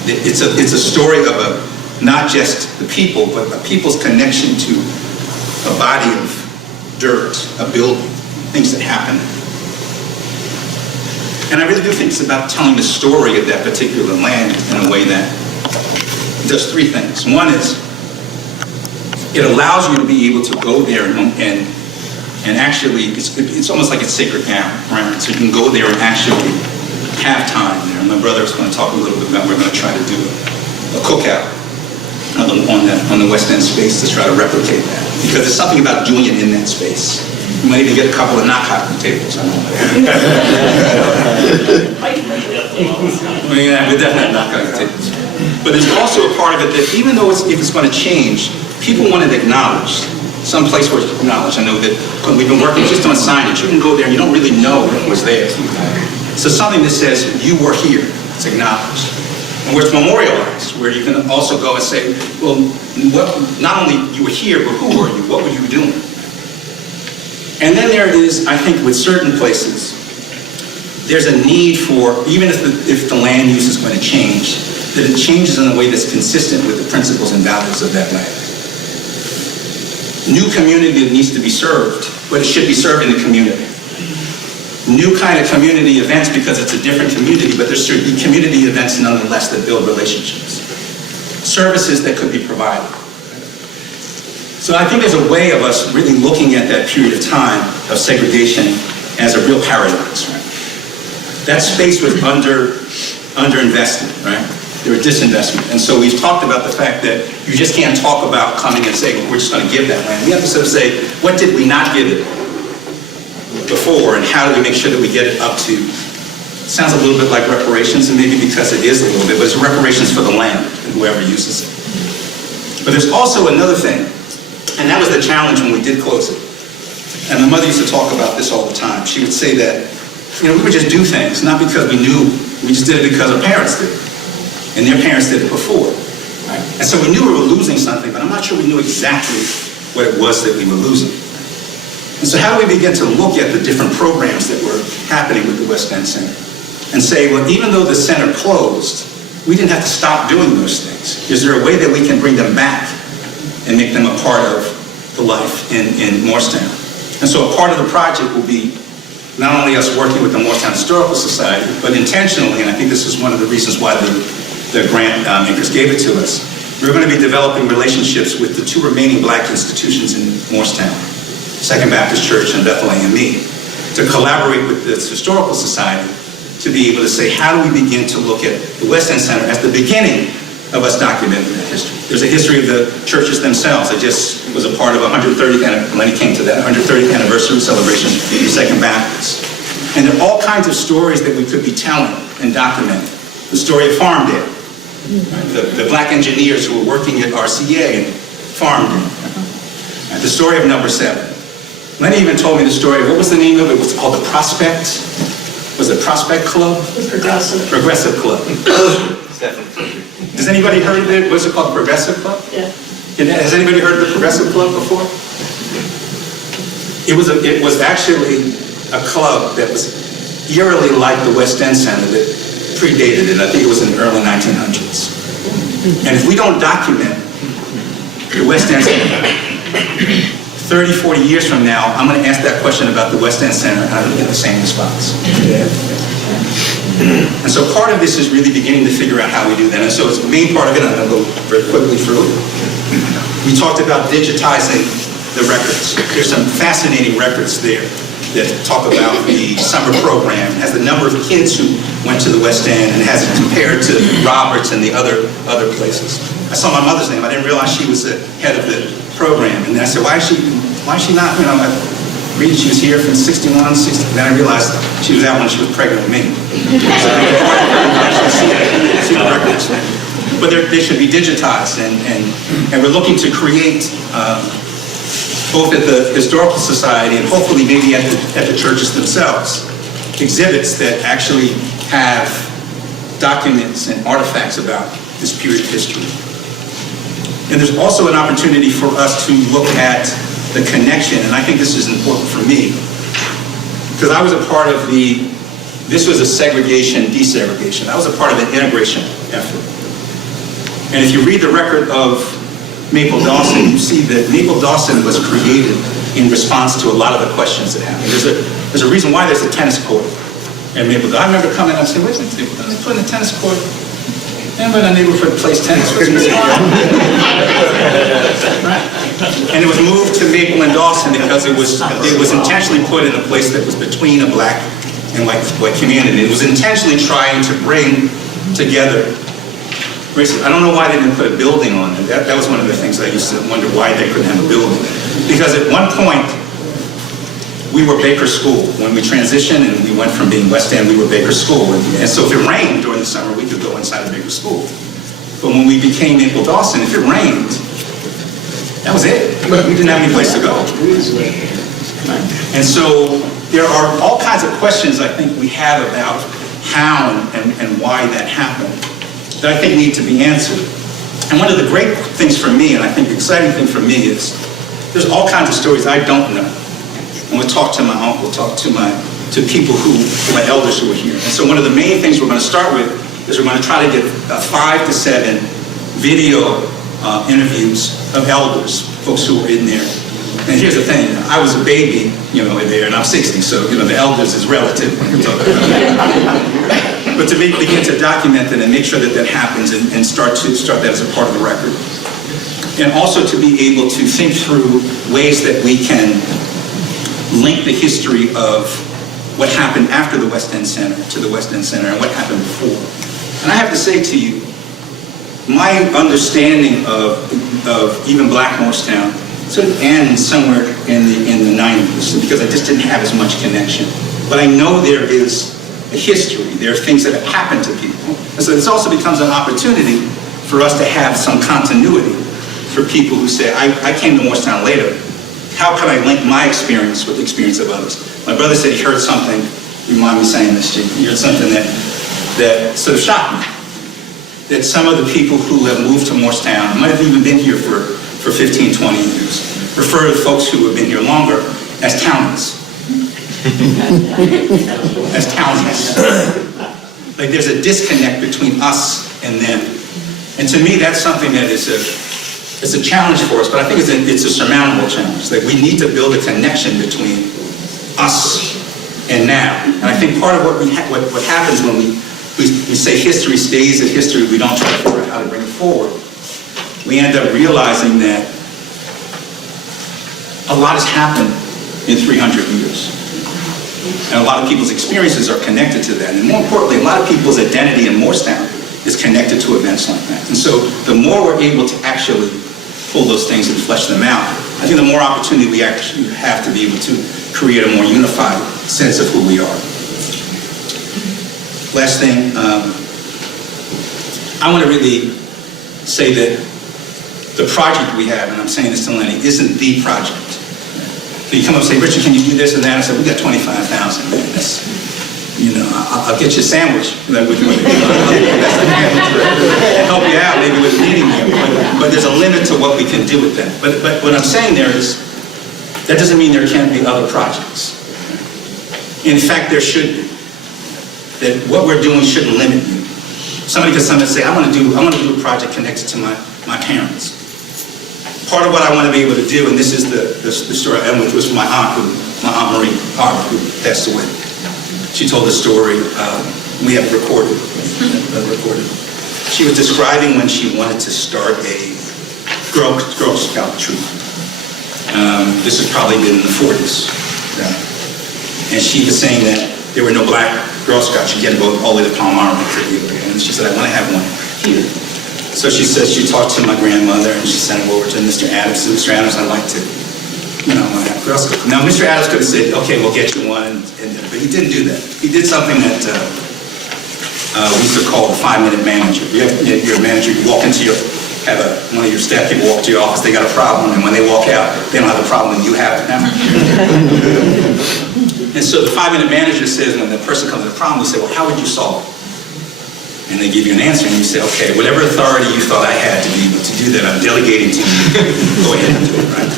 It's a story of not just the people, but a people's connection to a body of dirt, a building, things that happen. And I really do think it's about telling the story of that particular land in a way that does 3 things. One is, it allows you to be able to go there and And actually, it's almost like it's sacred ground. So you can go there and actually have time there. And my brother was going to talk a little bit about, we're going to try to do a cookout on the West End space to try to replicate that. Because there's something about doing it in that space. You might even get a couple of knockout tables. I don't know. Yeah, we definitely have knockout tables. But there's also a part of it that even though if it's going to change, people want it acknowledged. Some place where it's acknowledged. I know that we've been working just on signage. You can go there and you don't really know what was there. So something that says, you were here, it's acknowledged. And where it's memorialized, where you can also go and say, well, not only you were here, but who were you? What were you doing? And then there is, I think, with certain places, there's a need for, even if the land use is going to change, that it changes in a way that's consistent with the principles and values of that land. New community needs to be served, but it should be served in the community. New kind of community events because it's a different community, but there should be community events nonetheless that build relationships. Services that could be provided. So I think there's a way of us really looking at that period of time of segregation as a real paradox, right? That space was underinvested, right? There were disinvestment. And so we've talked about the fact that you just can't talk about coming and saying, well, we're just going to give that land. We have to sort of say, what did we not give it before, and how do we make sure that we get it up to? It sounds a little bit like reparations, and maybe because it is a little bit, but it's reparations for the land and whoever uses it. But there's also another thing, and that was the challenge when we did close it. And my mother used to talk about this all the time. She would say that, we would just do things, not because we knew, we just did it because our parents did it. And their parents did it before. Right? And so we knew we were losing something, but I'm not sure we knew exactly what it was that we were losing. And so how do we begin to look at the different programs that were happening with the West End Center and say, well, even though the center closed, we didn't have to stop doing those things. Is there a way that we can bring them back and make them a part of the life in Moorestown? And so a part of the project will be not only us working with the Moorestown Historical Society, but intentionally, and I think this is one of the reasons why the grant makers gave it to us, we're going to be developing relationships with the two remaining Black institutions in Moorestown, Second Baptist Church and Bethel AME, to collaborate with this Historical Society to be able to say, how do we begin to look at the West End Center as the beginning of us documenting that history? There's a history of the churches themselves. I just was a part of 130th, when it came to that, 130th anniversary celebration of the Second Baptist. And there are all kinds of stories that we could be telling and documenting. The story of Farmdale, right? The Black engineers who were working at RCA and Farmdale. Right? The story of Number 7. Lenny even told me the story of, what was the name of it? It was called the Prospect. Was it Prospect Club? The Progressive. Progressive Club. Has anybody heard of it? What's it called? Progressive Club? Yeah. Has anybody heard of the Progressive Club before? It was actually a club that was eerily like the West End Center that predated it. I think it was in the early 1900s. And if we don't document the West End Center, 30, 40 years from now, I'm going to ask that question about the West End Center, and I'm going to get the same response. And so part of this is really beginning to figure out how we do that. And so it's the main part of it, I'm going to go very quickly through. We talked about digitizing the records. There's some fascinating records there that talk about the summer program, has the number of kids who went to the West End, and has it compared to Roberts and the other places. I saw my mother's name. I didn't realize she was the head of the program. And then I said, why is she not, I read she was here from 61, 60. Then I realized she was out when she was pregnant with me. So see the records. But they should be digitized, and we're looking to create, both at the Historical Society and hopefully maybe at the churches themselves, exhibits that actually have documents and artifacts about this period of history. And there's also an opportunity for us to look at the connection, and I think this is important for me, because I was a part of this was a segregation, desegregation. I was a part of an integration effort. And if you read the record of Maple Dawson, you see that Maple Dawson was created in response to a lot of the questions that happened. There's a reason why there's a tennis court in Maple Dawson. I remember coming up and saying, wait a minute, they put in a tennis court. Anybody in the neighborhood plays tennis? Right? And it was moved to Maple and Dawson because it was intentionally put in a place that was between a black and white community. It was intentionally trying to bring together races. I don't know why they didn't put a building on it. That was one of the things I used to wonder why they couldn't have a building. Because at one point, we were Baker School. When we transitioned and we went from being West End, we were Baker School. And so if it rained during the summer, we could go inside of Baker School. But when we became Maple Dawson, if it rained, that was it. We didn't have any place to go. And so there are all kinds of questions I think we have about how and why that happened that I think need to be answered. And one of the great things for me, and I think the exciting thing for me, is there's all kinds of stories I don't know. And we'll talk to my uncle, talk to people my elders who are here. And so one of the main things we're going to start with is we're going to try to get 5 to 7 video interviews of elders, folks who were in there. And here's the thing, I was a baby, there, and I'm 60, so, the elders is relative. But to begin to document it and make sure that happens and start that as a part of the record. And also to be able to think through ways that we can link the history of what happened after the West End Center to the West End Center and what happened before. And I have to say to you, my understanding of even Black Moorestown sort of ends somewhere in the 90s because I just didn't have as much connection. But I know there is a history. There are things that have happened to people. And so this also becomes an opportunity for us to have some continuity for people who say, I came to Moorestown later. How can I link my experience with the experience of others? My brother said he heard something, you mind me saying this, Jim, he heard something that sort of shocked me. That some of the people who have moved to Moorestown, might have even been here for 15, 20 years, refer to folks who have been here longer as townies. As townies. Like there's a disconnect between us and them. And to me, that's something that is a challenge for us, but I think it's a surmountable challenge. That we need to build a connection between us and now. And I think part of what happens when we say history stays as history, we don't try to figure out how to bring it forward. We end up realizing that a lot has happened in 300 years. And a lot of people's experiences are connected to that. And more importantly, a lot of people's identity in Moorestown is connected to events like that. And so the more we're able to actually pull those things and flesh them out, I think the more opportunity we actually have to be able to create a more unified sense of who we are. Last thing, I want to really say that the project we have, and I'm saying this to Lenny, isn't the project. So you come up and say, Richard, can you do this and that? I said, we got 25,000, man. That's, I'll get you a sandwich. And help you out maybe with a meeting here. But there's a limit to what we can do with that. But what I'm saying there is, that doesn't mean there can't be other projects. In fact, there should be. That what we're doing shouldn't limit you. Somebody could say, I want to do a project connected to my parents. Part of what I want to be able to do, and this is the story I end with, was my aunt Marie Harvard, who passed away. She told the story, we have recorded. She was describing when she wanted to start a Girl Scout troop. This has probably been in the 40s. And she was saying that there were no black Girl Scouts. You had to go all the way to Palmyra to the area. And she said, I want to have one here. So she says she talked to my grandmother and she sent him over to Mr. Adams. And Mr. Adams, I'd like to, I want to have Girl Scouts. Now, Mr. Adams could have said, okay, we'll get you one. But he didn't do that. He did something that we used to call the 5-minute manager. You're a manager, you walk into one of your staff people walk to your office, they got a problem, and when they walk out, they don't have the problem, and you have it now. And so the 5-minute manager says, when the person comes with a problem, we say, well, how would you solve it? And they give you an answer, and you say, okay, whatever authority you thought I had to be able to do that, I'm delegating to you. Go ahead and do it, right?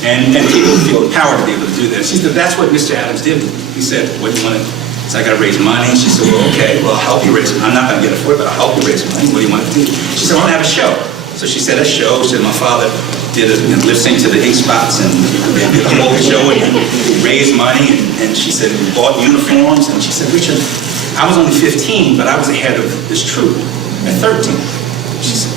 And people feel empowered to be able to do that. She said, that's what Mr. Adams did. He said, what do you want to do? So I got to raise money. And she said, well, okay, well, I'll help you raise money. I'm not going to get it for it, but I'll help you raise money. What do you want to do? She said, I want to have a show. So she said, a show. She said, my father did lip sync to the ink spots, and they did a whole show, and raised money. And she said, we bought uniforms. And she said, Richard, I was only 15, but I was ahead of this troop at 13. She said,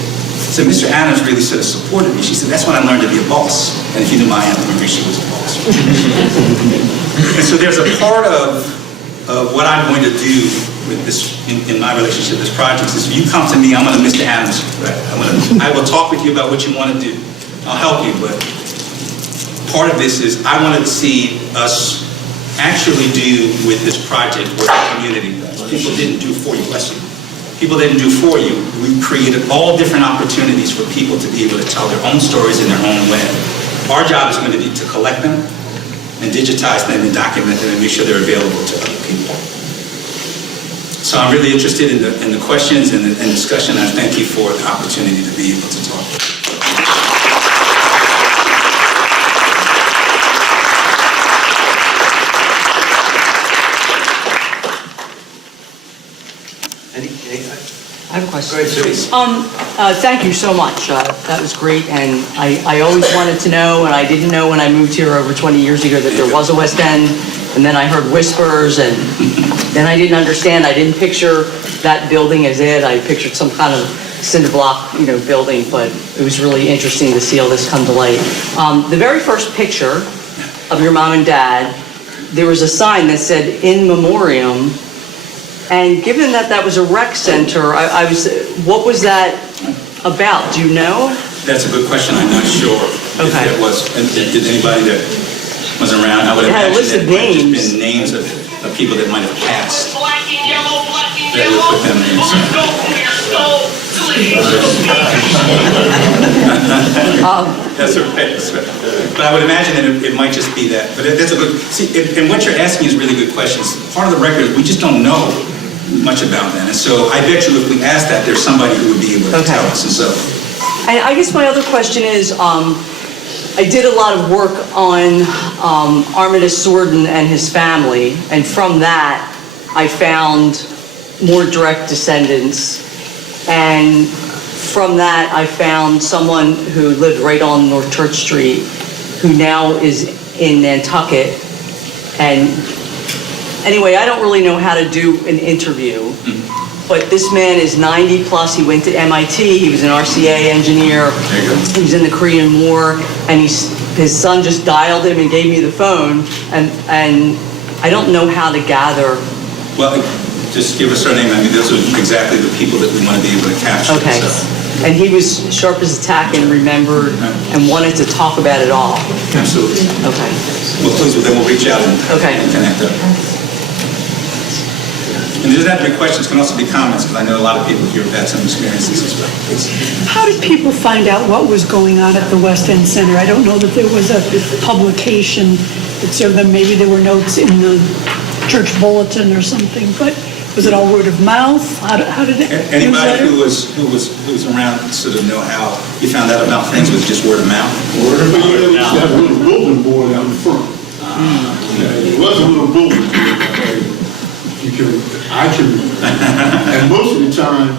So Mr. Adams really sort of supported me. She said, that's when I learned to be a boss. And if you knew my Aunt Marie, she was a boss. And so there's a part of what I'm going to do with this, in my relationship with this project, is if you come to me, I'm going to Mr. Adams. Right? I will talk with you about what you want to do. I'll help you, but part of this is I want to see us actually do with this project what the community does. People didn't do for you, bless you. People didn't do for you. We created all different opportunities for people to be able to tell their own stories in their own way. Our job is going to be to collect them and digitize them and document them and make sure they're available to other people. So I'm really interested in the questions and the discussion. I thank you for the opportunity to be able to talk. I have a question. Go ahead, Suze. Thank you so much. That was great, and I always wanted to know, and I didn't know when I moved here over 20 years ago that there was a West End, and then I heard whispers, and then I didn't understand. I didn't picture that building as it. I pictured some kind of cinder block, building, but it was really interesting to see all this come to light. The very first picture of your mom and dad, there was a sign that said "In Memoriam." And given that that was a rec center, what was that about? Do you know? That's a good question. I'm not sure if it was. Did anybody that was around? I would imagine it might have names. been names of people that might have passed. That would put them in. That's right. But I would imagine that it might just be that. But that's a good. See, and what you're asking is really good questions. Part of the record is we just don't know much about that, and so I bet you if we asked that, there's somebody who would be able to tell us. And so, and I guess my other question is, I did a lot of work on Armitage Sorden and his family, and from that, I found more direct descendants, and from that, I found someone who lived right on North Church Street, who now is in Nantucket, and anyway, I don't really know how to do an interview, but this man is 90 plus. He went to MIT. He was an RCA engineer. He was in the Korean War, and his son just dialed him and gave me the phone, and I don't know how to gather. well, just give us our name. I mean, those are exactly the people that we want to be able to capture. Okay. So. And he was sharp as a tack and remembered and wanted to talk about it all. Absolutely. Okay. Well, please, then we'll reach out and connect up. And it doesn't have to be questions, can also be comments, because I know a lot of people here have had some experiences as well. Please. How did people find out what was going on at the West End Center? I don't know that there was a publication that served them. Maybe there were notes in the church bulletin or something, but was it all word of mouth? How did it? Anybody who was around sort of know how you found out about things with just word of mouth? Word of mouth. You had a little bulletin board out in front. It was a little bulletin board. And most of the time,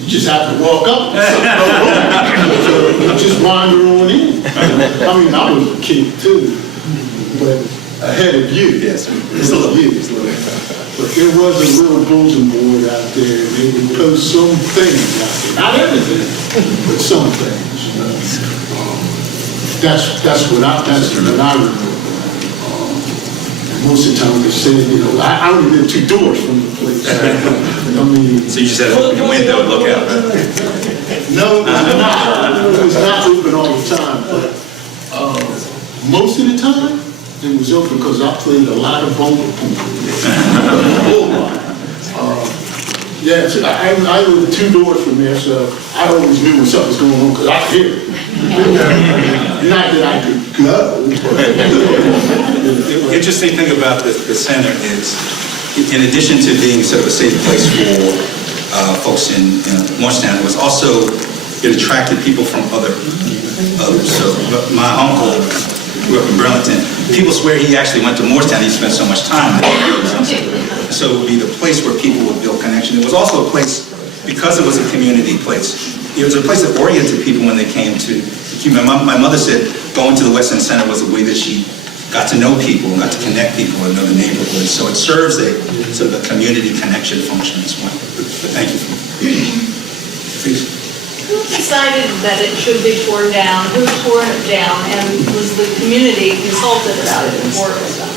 you just have to walk up and just wander on in. I mean, I was a kid too, but ahead of you. Yes, it's a little you. But there was a little bulletin board out there, and they would post some things out there. Not everything, but some things. That's what I remember. Most of the time they said, I only live 2 doors from the place. I mean, So you just had to open your window and look out, right? No, it was not open all the time, but most of the time it was open because I played a lot of bowling pool. Yeah, so I lived 2 doors from there, so I always knew when something was going on because I could hear it. Not that I could go. The interesting thing about the center is, in addition to being sort of a safe place for folks in Moorestown, it was also, it attracted people from others. So my uncle grew up in Burlington. People swear he actually went to Moorestown. He spent so much time there. So it would be the place where people would build connection. It was also a place, because it was a community place, it was a place that oriented people when they came to Cuba. My mother said going to the West End Center was a way that she got to know people, got to connect people and know the neighborhood. So it serves a sort of a community connection function as well. But thank you. Please. Who decided that it should be torn down? Who tore it down? And was the community consulted about it before it was done?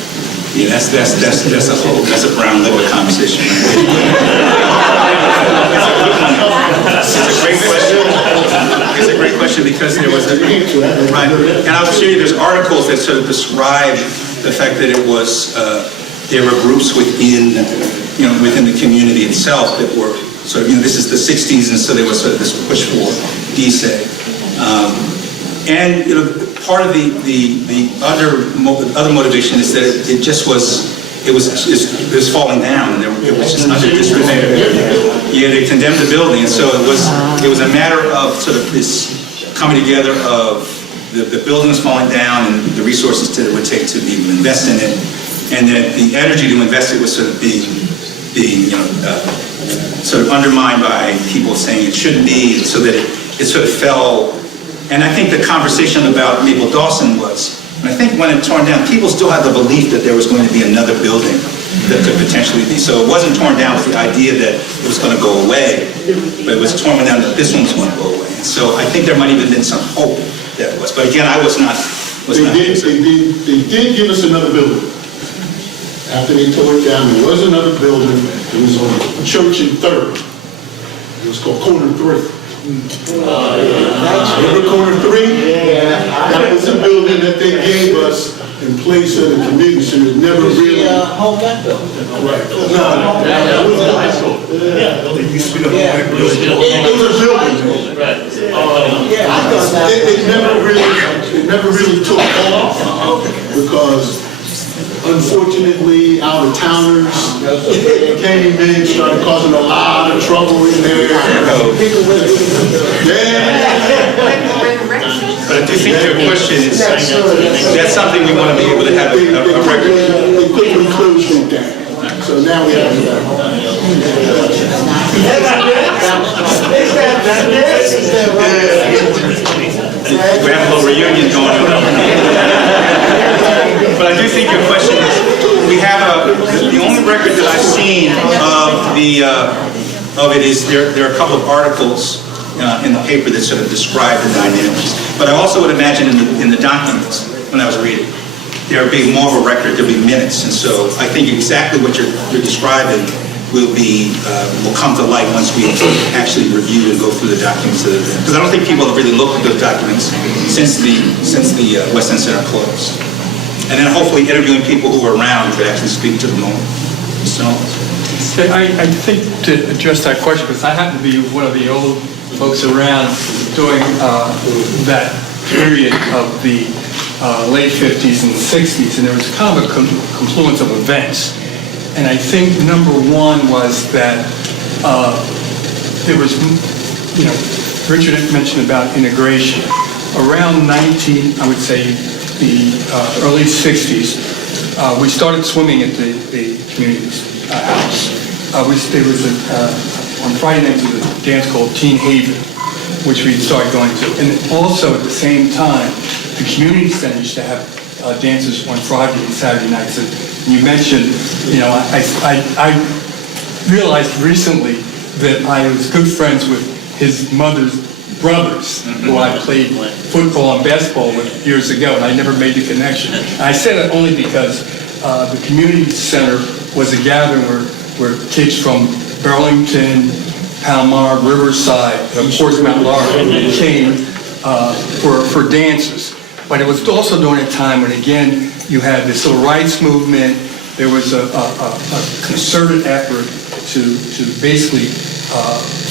Yeah, that's a brown liver conversation. It's a great question. It's a great question because there was right, and I'll show you. There's articles that sort of describe the fact that it was there were groups within the community itself that were sort of this is the '60s, and so there was sort of this push for DSA. And part of the other motivation is that it just was falling down, and it was just under disrepair. Yeah, they condemned the building, and so it was a matter of sort of this coming together of the building was falling down and the resources that it would take to be able to invest in it, and that the energy to invest it was sort of being sort of undermined by people saying it shouldn't be, so that it sort of fell. And I think the conversation about Maple Dawson was, and I think when it torn down, people still had the belief that there was going to be another building that could potentially be. So it wasn't torn down with the idea that it was going to go away, but it was torn down that this one was going to go away. And so I think there might even been some hope that it was. But again, I was not. They did give us another building. After they tore it down, there was another building. It was on Church and 3rd. It was called Corner 3. Remember Corner 3? Yeah. That was a building that they gave us in place of the community, so it never really... home ec building. Right. No, that was the high school. Yeah. It used to be the home ec building. It was a building. Right. Yeah, I thought that. It never really took off because unfortunately, out-of-towners came in, started causing a lot of trouble in there. But I do think your question is, that's something we want to be able to have a record. They quickly closed it down. So now we have We have a little reunion going on. But I do think your question is, we have the only record that I've seen of it is there are a couple of articles in the paper that sort of describe the dynamics. But I also would imagine in the documents when I was reading, there would be more of a record, there'll be minutes, and so I think exactly what you're describing will come to light once we actually review and go through the documents that are there. Because I don't think people have really looked at those documents since the West End Center closed. And then hopefully interviewing people who were around could actually speak to the moment. So, I think to address that question, because I happen to be one of the old folks around during that period of the late 50s and 60s, and there was kind of a confluence of events. And I think number one was that there was, Richard mentioned about integration. Around I would say, the early 60s, we started swimming at the community's house. There was on Friday nights there was a dance called Teen Haven, which we started going to. And also at the same time, the community center used to have dances on Friday and Saturday nights. And you mentioned, I realized recently that I was good friends with his mother's brothers, who I played football and basketball with years ago, and I never made the connection. And I say that only because the community center was a gathering where kids from Burlington, Palmar, Riverside, and of course Mount Laurel came for dances. But it was also during a time when, again, you had the civil rights movement. There was a concerted effort to basically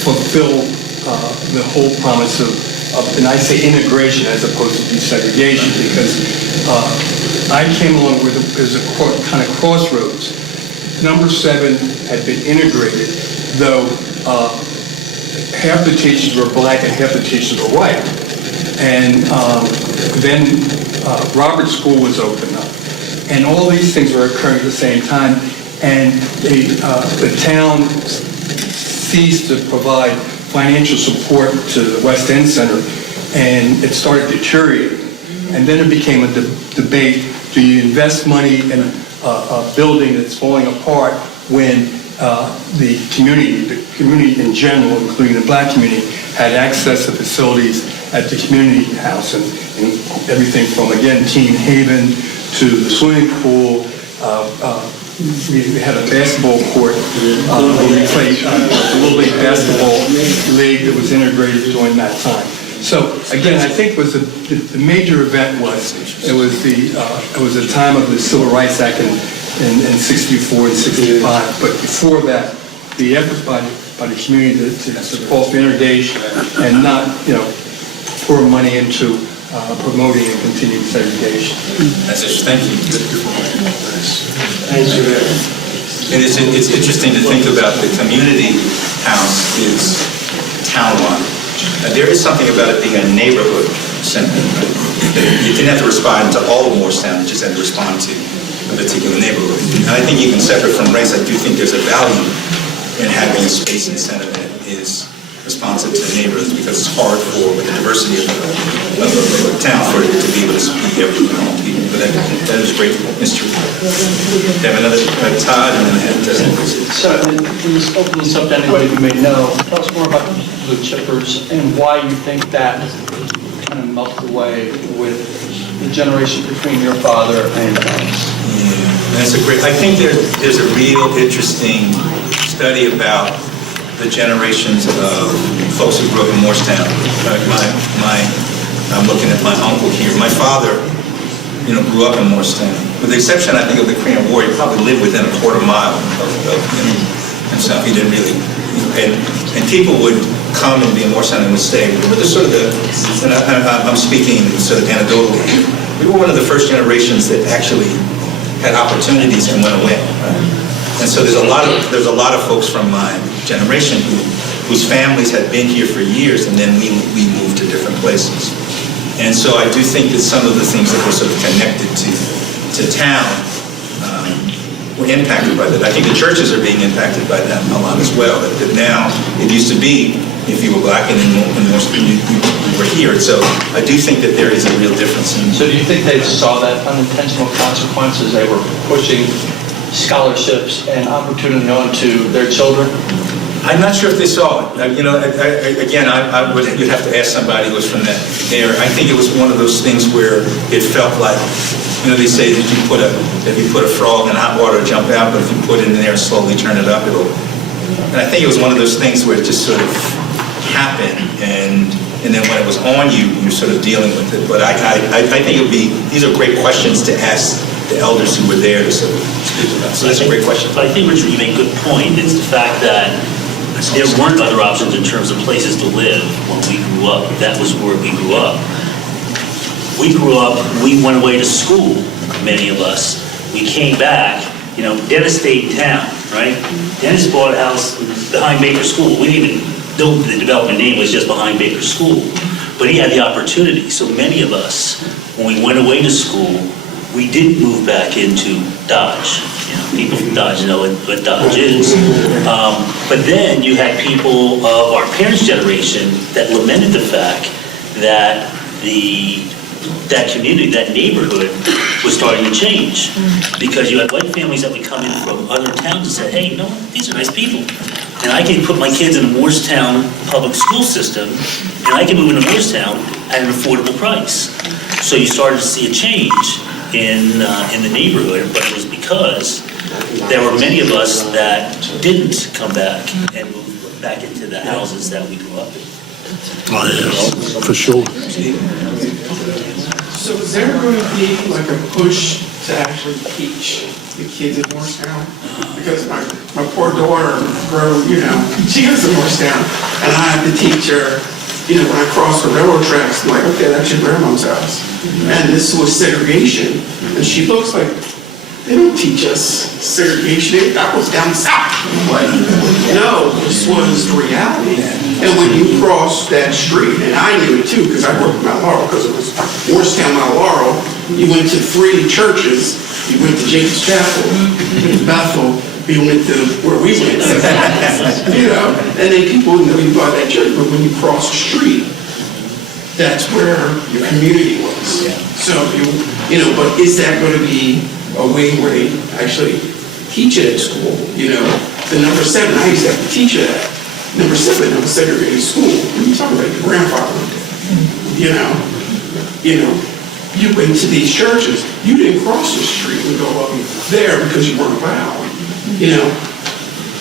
fulfill the whole promise of, and I say integration as opposed to desegregation, because I came along with there's a kind of crossroads. Number 7 had been integrated, though half the teachers were black and half the teachers were white. And then Robert School was opened up. And all these things were occurring at the same time, and the town ceased to provide financial support to the West End Center, and it started deteriorating. And then it became a debate: do you invest money in a building that's falling apart when the community in general, including the black community, had access to facilities at the community house and everything from, again, Teen Haven to the swimming pool. We had a basketball court where we played a Little League basketball league that was integrated during that time. So again, I think was the major event was it was the time of the Civil Rights Act in 64 and 65. But before that, the effort by the community to call for integration and not pour money into promoting and continuing segregation. That's it. Thank you. Thank you, Mayor. And it's interesting to think about the community house is townwide. There is something about it being a neighborhood center. You didn't have to respond to all of Moorestown, you just had to respond to a particular neighborhood. And I think even separate from race, I do think there's a value in having a space and center that is responsive to the neighborhoods, because it's hard for, with the diversity of a town, for it to be able to speak everything to all people. But that is great history. We have another Todd, and then I had So, in this opening this up to anybody who may know, tell us more about the chippers and why you think that kind of melted away with the generation between your father and us. Yeah, that's a great, I think there's a real interesting study about the generations of folks who grew up in Moorestown. I'm looking at my uncle here. My father, grew up in Moorestown. With the exception, I think, of the Korean War, he probably lived within a quarter mile of himself. He didn't really, and people would come and be in Moorestown and would stay. We were I'm speaking sort of anecdotally here. We were one of the first generations that actually had opportunities and went away. Right? And so there's a lot of folks from my generation whose families had been here for years, and then we moved to different places. And so I do think that some of the things that were sort of connected to town were impacted by that. I think the churches are being impacted by that a lot as well. That now, it used to be, if you were black and in Moorestown, you were here. So I do think that there is a real difference. So do you think they saw that unintentional consequences? They were pushing scholarships and opportunity onto their children? I'm not sure if they saw it. You'd have to ask somebody who was from that area. I think it was one of those things where it felt like, they say that if you put a frog in hot water, it'll jump out, but if you put it in there and slowly turn it up, it'll. And I think it was one of those things where it just sort of happened, and then when it was on you, you're sort of dealing with it. But I think these are great questions to ask the elders who were there to sort of speak about. So that's a great question. But I think, Richard, you make a good point. It's the fact that there weren't other options in terms of places to live when we grew up. That was where we grew up. We went away to school, many of us. We came back, Dennis stayed in town, right? Dennis bought a house behind Baker School. We didn't even know the development name was just behind Baker School. But he had the opportunity. So many of us, when we went away to school, we didn't move back into Dodge. People from Dodge know what Dodge is. But then you had people of our parents' generation that lamented the fact that that community, that neighborhood was starting to change. Because you had white families that would come in from other towns and say, hey, these are nice people. And I can put my kids in the Moorestown public school system, and I can move into Moorestown at an affordable price. So you started to see a change in the neighborhood, but it was because there were many of us that didn't come back and move back into the houses that we grew up in. Oh, yes, for sure. So is there going to be like a push to actually teach the kids in Moorestown? Because my poor daughter grew, she goes to Moorestown, and I have to teach her, when I cross the railroad tracks, I'm like, okay, that's your grandma's house. And this was segregation. And she looks like, they don't teach us segregation. That was down south. I'm like, no, this was the reality. And when you cross that street, and I knew it too, because I worked in Mount Laurel, because it was Moorestown, Mount Laurel, you went to 3 churches. You went to Jacob's Chapel, you went to Bethel, you went to where we went. And then people know you by that church, but when you cross the street, that's where your community was. So, but is that going to be a way where they actually teach it at school, the number 7, I used to have to teach her that. Number 7, that was segregated school. When you talk about your grandfather, you know, you went to these churches, you didn't cross the street and go up there because you weren't allowed. You know,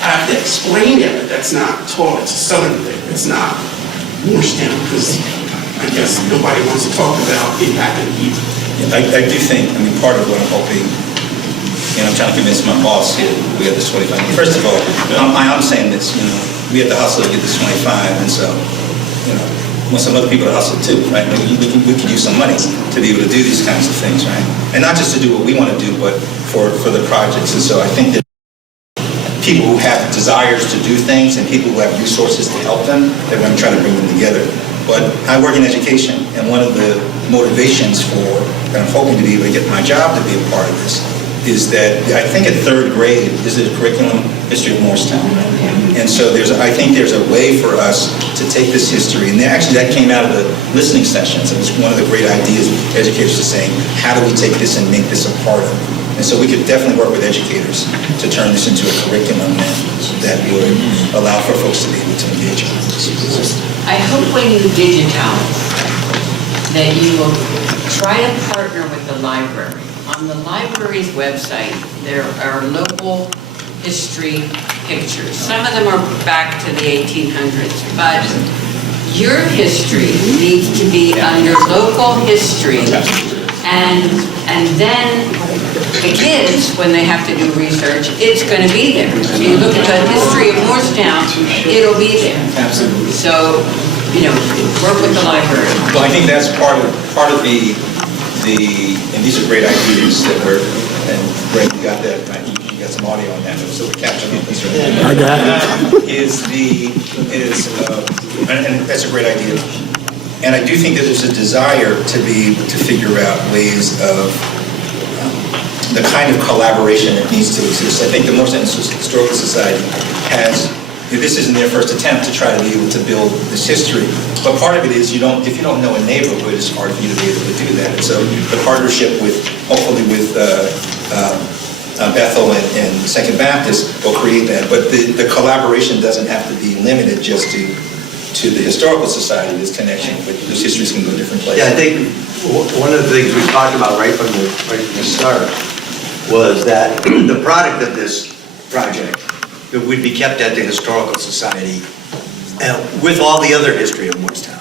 I have to explain it, but that's not taught. It's a Southern thing. It's not Moorestown, because I guess nobody wants to talk about it happened either. I do think, part of what I'm hoping, and I'm trying to convince my boss here, we have this 25. First of all, I'm saying this, we have to hustle to get this 25, and so, want some other people to hustle too, right? We can use some money to be able to do these kinds of things, right? And not just to do what we want to do, but for the projects. And so I think that people who have desires to do things and people who have resources to help them, that we're going to try to bring them together. But I work in education, and one of the motivations for, that I'm hoping to be able to get my job to be a part of this, is that I think at 3rd grade is the curriculum history of Moorestown. And so I think there's a way for us to take this history, and actually that came out of the listening sessions. It was one of the great ideas educators are saying, how do we take this and make this a part of? And so we could definitely work with educators to turn this into a curriculum that would allow for folks to be able to engage in this. I hope when you digitize that you will try to partner with the library. On the library's website, there are local history pictures. Some of them are back to the 1800s, but your history needs to be under local history. And then the kids, when they have to do research, it's going to be there. So you look at the history of Moorestown, it'll be there. Absolutely. So, work with the library. Well, I think that's part of the and these are great ideas that and Greg, you got that, you got some audio on that, so we're capturing these right now. I got it. And that's a great idea. And I do think that there's a desire to be able to figure out ways of the kind of collaboration that needs to exist. I think the Moorestown Historical Society has, this isn't their first attempt to try to be able to build this history, but part of it is if you don't know a neighborhood, it's hard for you to be able to do that. And so the partnership hopefully with Bethel and Second Baptist will create that. But the collaboration doesn't have to be limited just to the Historical Society, this connection, but those histories can go different places. Yeah, I think one of the things we talked about right from the start was that the product of this project that would be kept at the Historical Society with all the other history of Moorestown,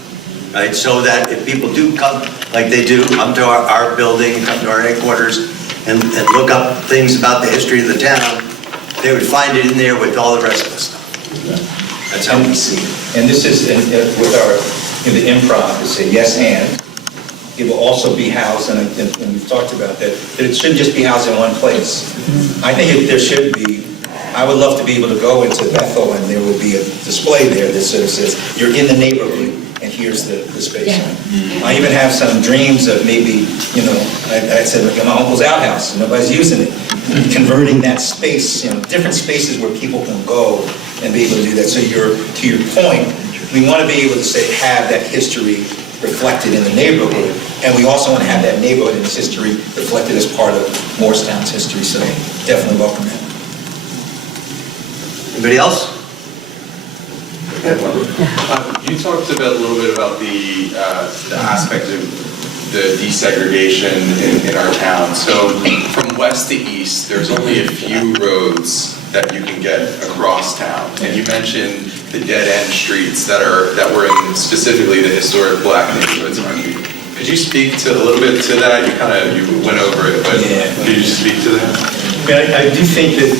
right? So that if people do come, like they do, come to our building, come to our headquarters, and look up things about the history of the town, they would find it in there with all the rest of the stuff. That's how we see it. And this is with the improv, to say yes and. It will also be housed, and we've talked about that it shouldn't just be housed in one place. I think there should be, I would love to be able to go into Bethel and there will be a display there that sort of says, you're in the neighborhood and here's the space. Yeah. I even have some dreams of maybe, I said, like my uncle's outhouse, nobody's using it. Converting that space, different spaces where people can go and be able to do that. So to your point, we want to be able to have that history reflected in the neighborhood, and we also want to have that neighborhood and its history reflected as part of Moorestown's history, so definitely welcome that. Anybody else? You talked a little bit about the aspect of the desegregation in our town. So from west to east, there's only a few roads that you can get across town. And you mentioned the dead-end streets that were in specifically the historic black neighborhoods. Could you speak a little bit to that? You went over it, but could you speak to that? I do think that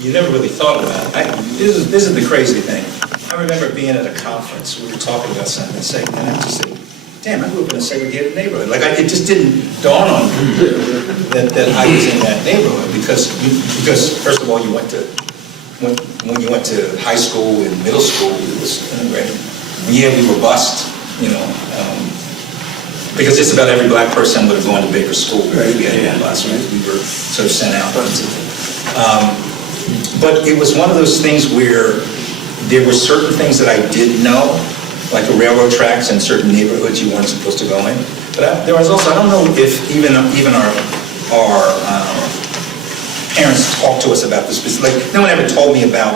you never really thought about it. This is the crazy thing. I remember being at a conference, we were talking about something, and I just said, damn, I grew up in a segregated neighborhood. It just didn't dawn on me that I was in that neighborhood because first of all, when you went to high school and middle school, it was we were bused, because just about every black person would have gone to Baker School. Right? We had one bus, right? We were sort of sent out. But it was one of those things where there were certain things that I didn't know, like the railroad tracks in certain neighborhoods you weren't supposed to go in. But there was also, I don't know if even our parents talked to us about this, like, no one ever told me about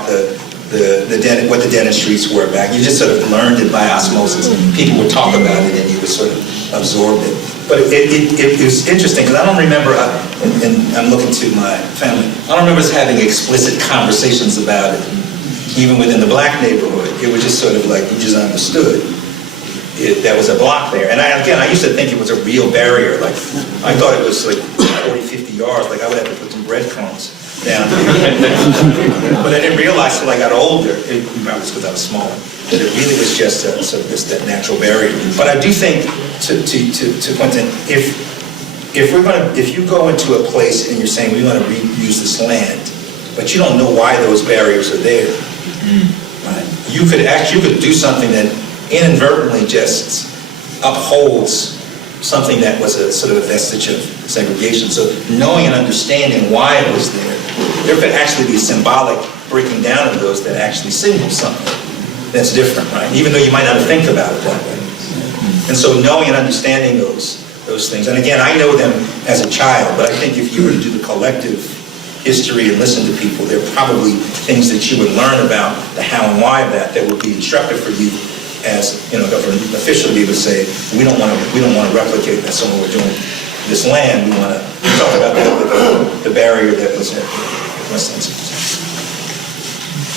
what the dentistries were back. You just sort of learned it by osmosis. People would talk about it and you would sort of absorb it. But it was interesting, because I don't remember, and I'm looking to my family, I don't remember us having explicit conversations about it, even within the black neighborhood. It was just sort of like, you just understood. There was a block there. And I used to think it was a real barrier. Like, I thought it was like 40, 50 yards, like I would have to put some breadcrumbs down there. But I didn't realize till I got older, it probably was because I was smaller, that it really was just sort of that natural barrier. But I do think, to Quentin, if you go into a place and you're saying, we want to reuse this land, but you don't know why those barriers are there, right? You could do something that inadvertently just upholds something that was a sort of a vestige of segregation. So knowing and understanding why it was there could actually be a symbolic breaking down of those that actually signals something that's different, right? Even though you might not think about it that way. And so knowing and understanding those things, and again, I know them as a child, but I think if you were to do the collective history and listen to people, there are probably things that you would learn about the how and why of that would be instructive for you as, government official to be able to say, we don't want to replicate that. So when we're doing this land, we want to talk about the barrier that was at West End.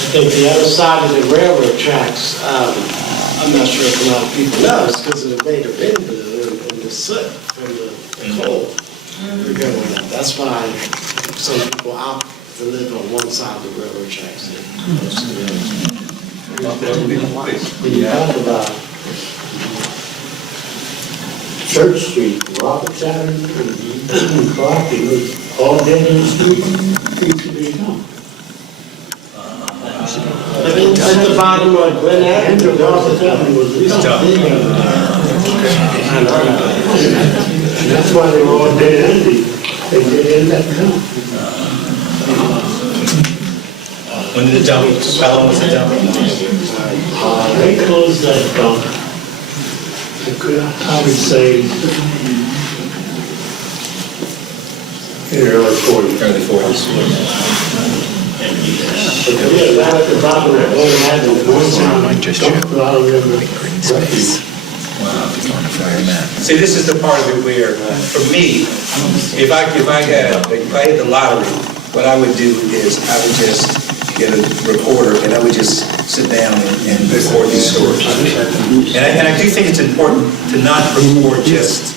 I think the other side of the railroad tracks, I'm not sure if a lot of people know, it's because of the way the wind blew and the soot from the coal. That's why some people opt to live on one side of the railroad tracks. When you talk about Church Street, Roberts Avenue, and Clark, it was all dead in the street, used to be done. At the bottom of Glen Avenue, Roberts Avenue was a tough thing. That's why they were all dead ended. They didn't let them come. When did the dump, how long was the dump? They closed that dump, I would say, in the early 40s. Early 40s. Yeah, right at the bottom of Glen Avenue, dump a lot of them refuse. Wow. See, this is the part of it where, for me, if I had the lottery, what I would do is I would just get a recorder and I would just sit down and record these stories. And I do think it's important to not record just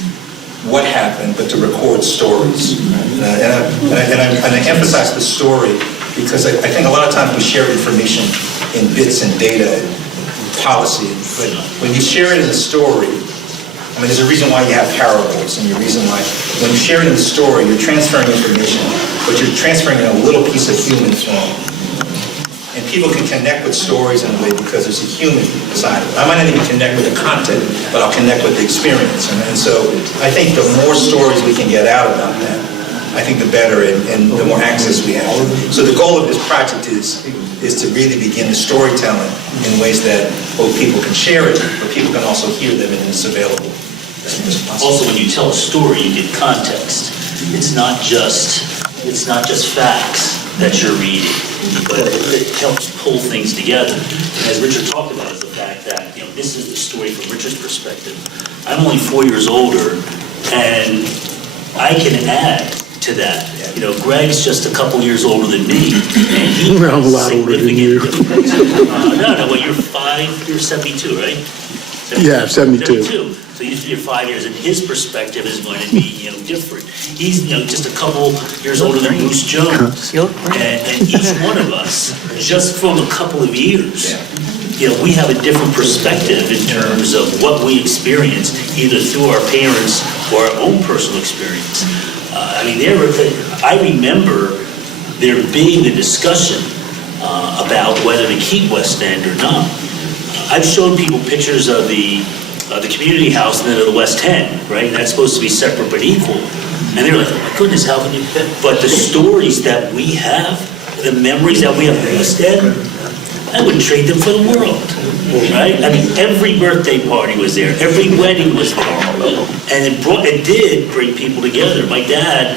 what happened, but to record stories. And I emphasize the story because I think a lot of times we share information in bits and data and policy, but when you share it as a story, I mean, there's a reason why you have parables, and the reason why, when you share it in the story, you're transferring information, but you're transferring in a little piece of human form. And people can connect with stories in a way because there's a human side of it. I might not even connect with the content, but I'll connect with the experience. And so I think the more stories we can get out about that, I think the better and the more access we have. So the goal of this project is to really begin the storytelling in ways that both people can share it, but people can also hear them and it's available as much as possible. Also, when you tell a story, you get context. It's not just facts that you're reading, but it helps pull things together. And as Richard talked about, is the fact that, this is the story from Richard's perspective. I'm only 4 years older, and I can add to that. Greg's just a couple years older than me, and he has significant difference. No, you're 72, right? 72. Yeah, 72. So you're 5 years, and his perspective is going to be, different. He's, just a couple years older than Bruce Jones, and each one of us, just from a couple of years, we have a different perspective in terms of what we experience, either through our parents or our own personal experience. I remember there being a discussion about whether to keep West End or not. I've shown people pictures of the community house and then of the West End, right? And that's supposed to be separate but equal. And they're like, oh my goodness, how can you? But the stories that we have, the memories that we have of West End, I wouldn't trade them for the world, right? Every birthday party was there, every wedding was there, and it did bring people together. My dad,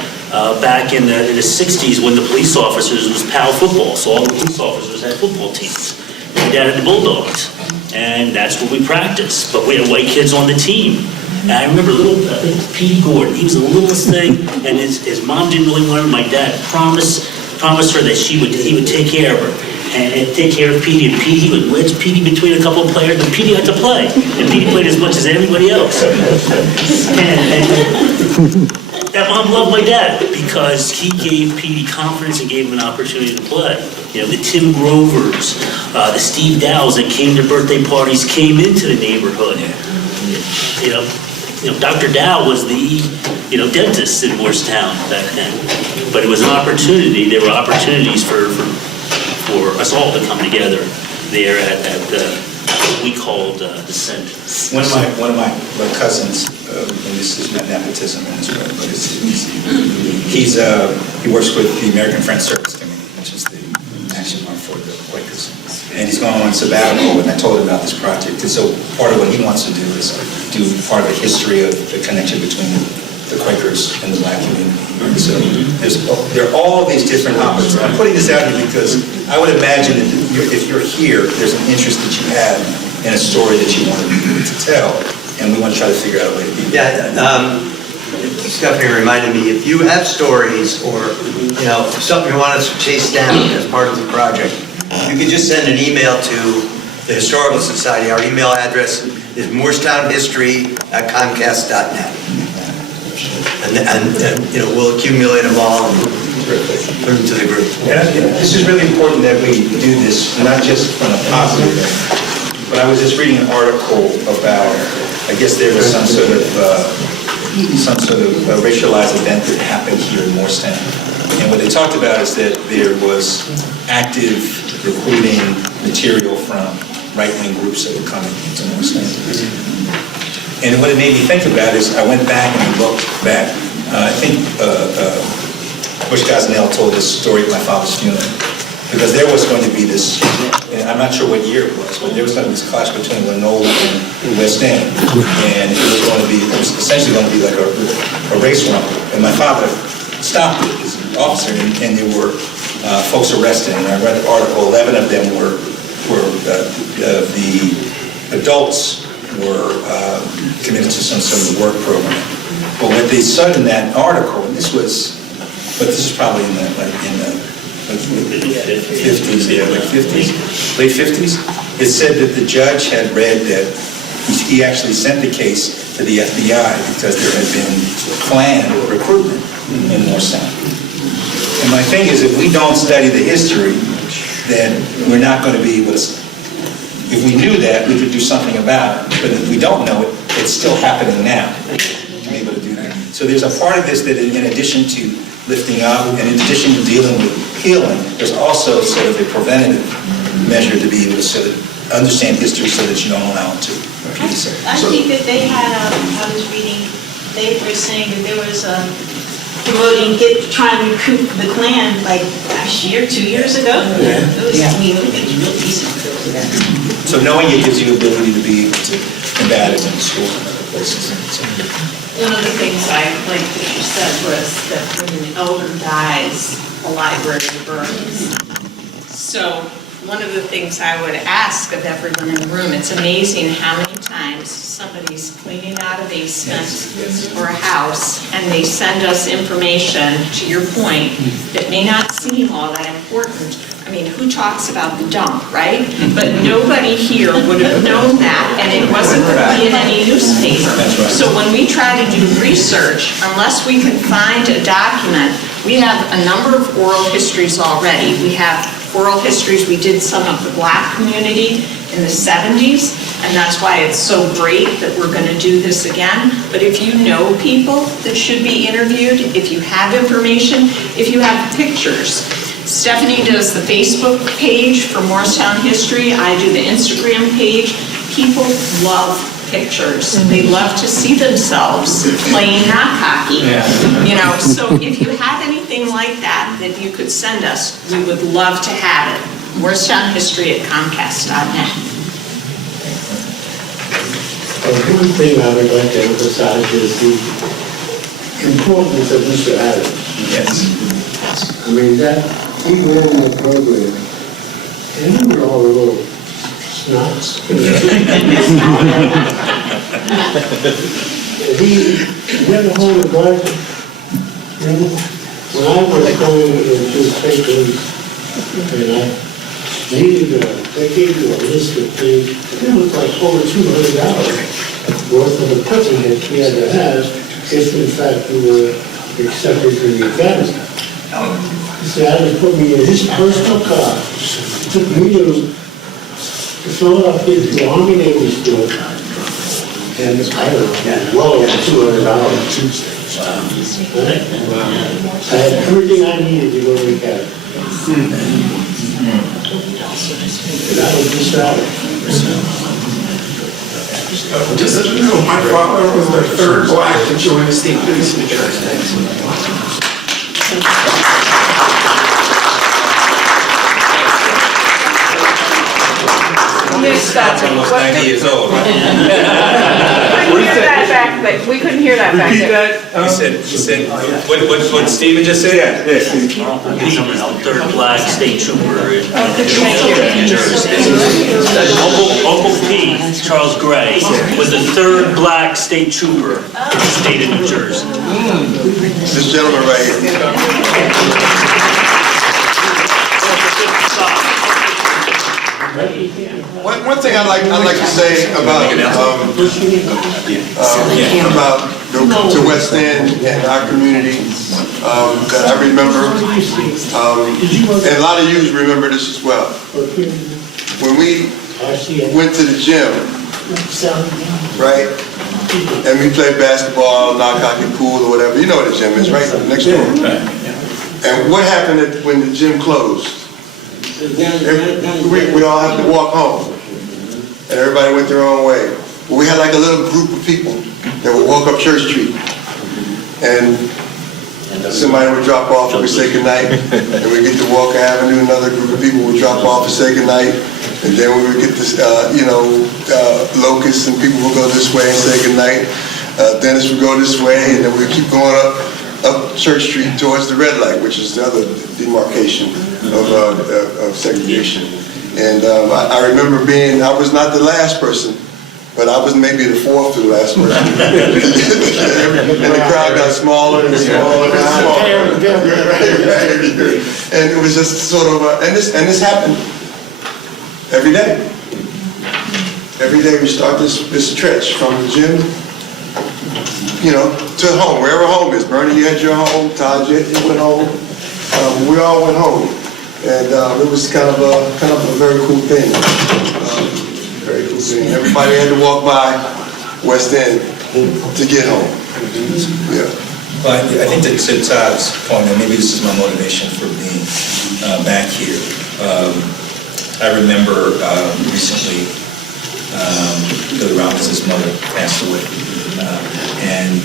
back in the 60s when the police officers was PAL football, so all the police officers had football teams. My dad had the Bulldogs, and that's what we practiced, but we had white kids on the team. And I remember I think Petey Gordon, he was the littlest thing, and his mom didn't really want him. My dad promised her that he would take care of her and take care of Petey. And Petey would wedge Petey between a couple of players, but Petey had to play. And Petey played as much as anybody else. And that mom loved my dad because he gave Petey confidence and gave him an opportunity to play. The Tim Grovers, the Steve Dows that came to birthday parties came into the neighborhood. Dr. Dow was the, dentist in Moorestown back then. But it was an opportunity. There were opportunities for us all to come together there at what we called the Center. One of my cousins, and this is not nepotism in this way, but he works with the American Friends Service Committee, which is the action arm for the Quakers. And he's going on sabbatical, and I told him about this project. And so part of what he wants to do is do part of the history of the connection between the Quakers and the Black community. And so there are all these different opportunities. I'm putting this out here because I would imagine that if you're here, there's an interest that you have in a story that you want to tell, and we want to try to figure out a way to do that. Yeah, Stephanie reminded me, if you have stories or, something you want us to chase down as part of the project, you can just send an email to the Historical Society. Our email address is moorestownhistory@comcast.net. And we'll accumulate them all and put them to the group. This is really important that we do this, not just from a positive end, but I was just reading an article about, I guess there was some sort of racialized event that happened here in Moorestown. And what they talked about is that there was active recruiting material from right-wing groups that were coming into Moorestown. And what it made me think about is I went back and looked back. I think Bush Gosnell told this story at my father's funeral, because there was going to be this, and I'm not sure what year it was, but there was going to be this clash between Lenola and West End, and it was essentially going to be like a race rumble. And my father stopped it as an officer, and there were folks arrested. And I read the article. 11 of them were the adults were committed to some sort of work program. But what they said in that article, and this is probably in the 50s, late 50s, it said that the judge had read that he actually sent the case to the FBI because there had been planned recruitment in Moorestown. And my thing is, if we don't study the history, then we're not going to be able to. If we knew that, we could do something about it. But if we don't know it, it's still happening now. To be able to do that. So there's a part of this that, in addition to lifting up, and in addition to dealing with healing, there's also sort of a preventative measure to be able to sort of understand history so that you don't allow it to repeat itself. I think that they had, I was reading, they were saying that there was promoting, trying to recoup the Klan like last year, 2 years ago. Yeah. It was, I mean, it was real decent. So knowing it gives you the ability to be able to combat it in school and other places. One of the things I liked that you said was that when an elder dies, a library burns. So one of the things I would ask of everyone in the room, it's amazing how many times somebody's cleaning out a basement or a house and they send us information, to your point, that may not seem all that important. I mean, who talks about the dump, right? But nobody here would have known that, and it wasn't going to be in any newspaper. So when we try to do research, unless we can find a document, we have a number of oral histories already. We have oral histories, we did some of the Black community in the 70s, and that's why it's so great that we're going to do this again. But if you know people that should be interviewed, if you have information, if you have pictures. Stephanie does the Facebook page for Moorestown History. I do the Instagram page. People love pictures. They love to see themselves playing knock hockey. You know, so if you have anything like that that you could send us, we would love to have it. Moorestownhistory@comcast.net. One thing I would like to emphasize is the importance of Mr. Adams. Yes. I mean, that, he ran that program, and we were all little snots. He never hold a grudge. You know, when I was going into papers, and I needed they gave you a list of things, it was like over $200 worth of equipment that you had to have if in fact you were accepted to the academy. He said, I just put me in his personal car, took me to Philadelphia to the Army Navy School, and I don't know, well over $200. I had everything I needed to go to the academy. And I was just out. Just so you know, my father was the third black to join the state police in Missed that. Almost 90 years old, right? We couldn't hear that back Repeat there. He said, what Stephen just said? Yeah. He was the third black state trooper in New Jersey. Uncle Pete, Charles Gray, was the third black state trooper in the state of New Jersey. This gentleman right here. One thing I'd like to say about the West End and our community that I remember, and a lot of you remember this as well. When we went to the gym, right, and we played basketball, knock hockey, pool, or whatever, you know what the gym is, right? Next door. And what happened when the gym closed? We all had to walk home, and everybody went their own way. But we had like a little group of people that would walk up Church Street, and somebody would drop off and we say goodnight, and we get to Walker Avenue, another group of people would drop off and say goodnight, and then we would get this, Locust, and people would go this way and say goodnight. Dennis would go this way, and then we'd keep going up Church Street towards the red light, which is the other demarcation of segregation. And I remember I was not the last person, but I was maybe the fourth to the last person. And the crowd got smaller and smaller and smaller. And it was just sort of, and this happened every day. Every day we start this stretch from the gym, to home, wherever home is. Bernie, you had your home. Todd, you went home. We all went home, and it was kind of a very cool thing. Very cool thing. Everybody had to walk by West End to get home. Yeah. Well, I think that to Todd's point, and maybe this is my motivation for being back here. I remember recently, Billy Robinson's mother passed away. And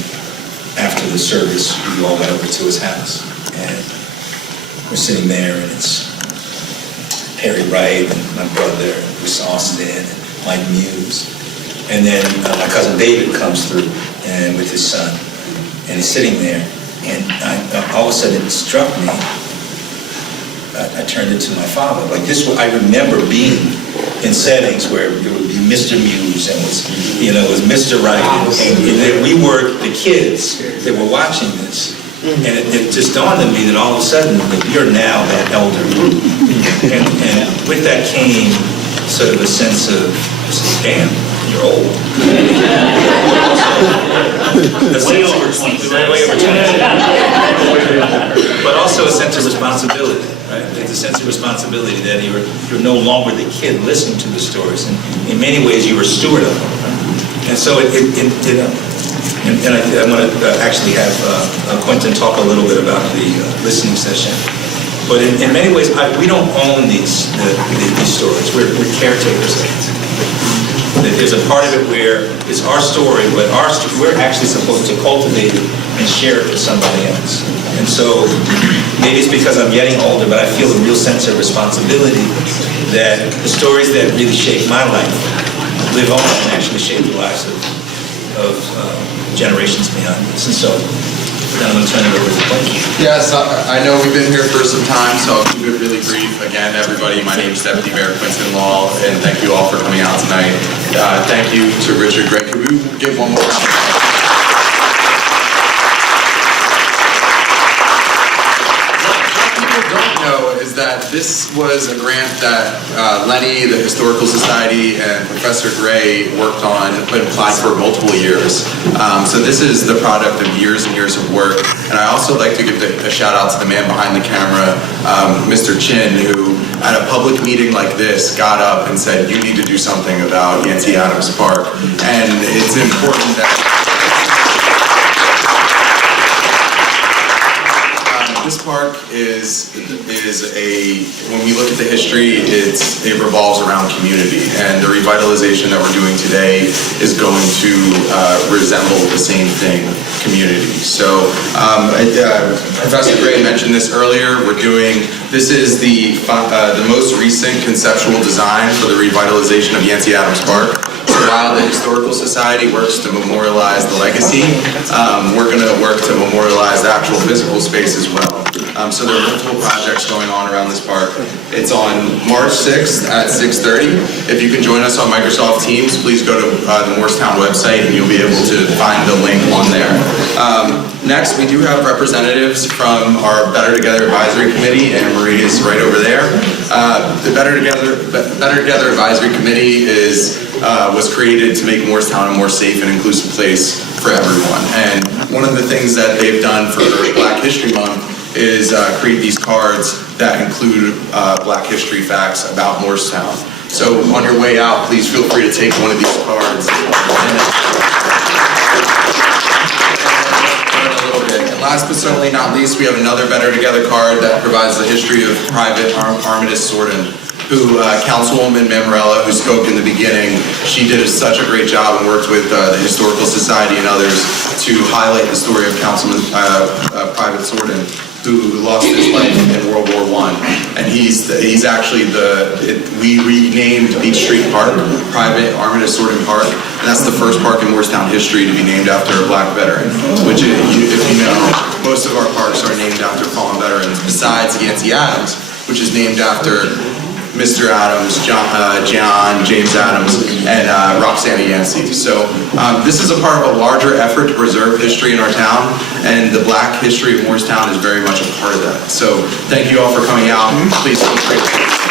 after the service, we all went over to his house. And we're sitting there, and it's Perry Wright, and my brother, and Bruce Austin, and Mike Muse. And then my cousin David comes through and with his son. And he's sitting there. And all of a sudden, it struck me. I turned into my father. Like this, I remember being in settings where it would be Mr. Muse and it was Mr. Wright, and we were the kids that were watching this, and it just dawned on me that all of a sudden that you're now that elder, and with that came sort of a sense of, damn, you're old. Way over 20. Way over 20. But also a sense of responsibility, right? There's a sense of responsibility that you're no longer the kid listening to the stories, and in many ways you were a steward of them. And so I want to actually have Quentin talk a little bit about the listening session. But in many ways, we don't own these stories. We're caretakers of it. There's a part of it where it's our story, but we're actually supposed to cultivate it and share it with somebody else. And so maybe it's because I'm getting older, but I feel a real sense of responsibility that the stories that really shaped my life live on and actually shape the lives of generations beyond us. And so Then I'm going to turn it over to Blakey. Yes, I know we've been here for some time, so I'll keep it really brief. Again, everybody, my name is Deputy Mayor Quinton Law, and thank you all for coming out tonight. Thank you to Richard Gregg. Could we give one more round of applause? Don't know is that this was a grant that Lenny, the Historical Society, and Professor Gray worked on, but applied for multiple years. So this is the product of years and years of work. And I also like to give a shout out to the man behind the camera, Mr. Chin, who at a public meeting like this got up and said, you need to do something about Yancey Adams Park. And it's important that this park is when we look at the history, it revolves around community, and the revitalization that we're doing today is going to resemble the same thing, community. So Professor Gray mentioned this earlier. This is the most recent conceptual design for the revitalization of Yancey Adams Park. So while the Historical Society works to memorialize the legacy, we're going to work to memorialize the actual physical space as well. So there are multiple projects going on around this park. It's on March 6th at 6:30. If you can join us on Microsoft Teams, please go to the Moorestown website and you'll be able to find the link on there. Next, we do have representatives from our Better Together Advisory Committee, and Marie is right over there. The Better Together Advisory Committee was created to make Moorestown a more safe and inclusive place for everyone. And one of the things that they've done for Black History Month is create these cards that include Black history facts about Moorestown. So on your way out, please feel free to take one of these cards. And last but certainly not least, we have another Better Together card that provides the history of Private Armitage Sorden, who Councilwoman Mammarella, who spoke in the beginning, she did such a great job and worked with the Historical Society and others to highlight the story of Councilman Private Sorden, who lost his life in World War I. And he's actually we renamed Beach Street Park, Private Armitage Sorden Park, and that's the first park in Moorestown history to be named after a Black veteran, which if you know, most of our parks are named after fallen veterans, besides Yancey Adams, which is named after Mr. Adams, John James Adams, and Roxana Yancey. So this is a part of a larger effort to preserve history in our town, and the Black history of Moorestown is very much a part of that. So thank you all for coming out. Please feel free to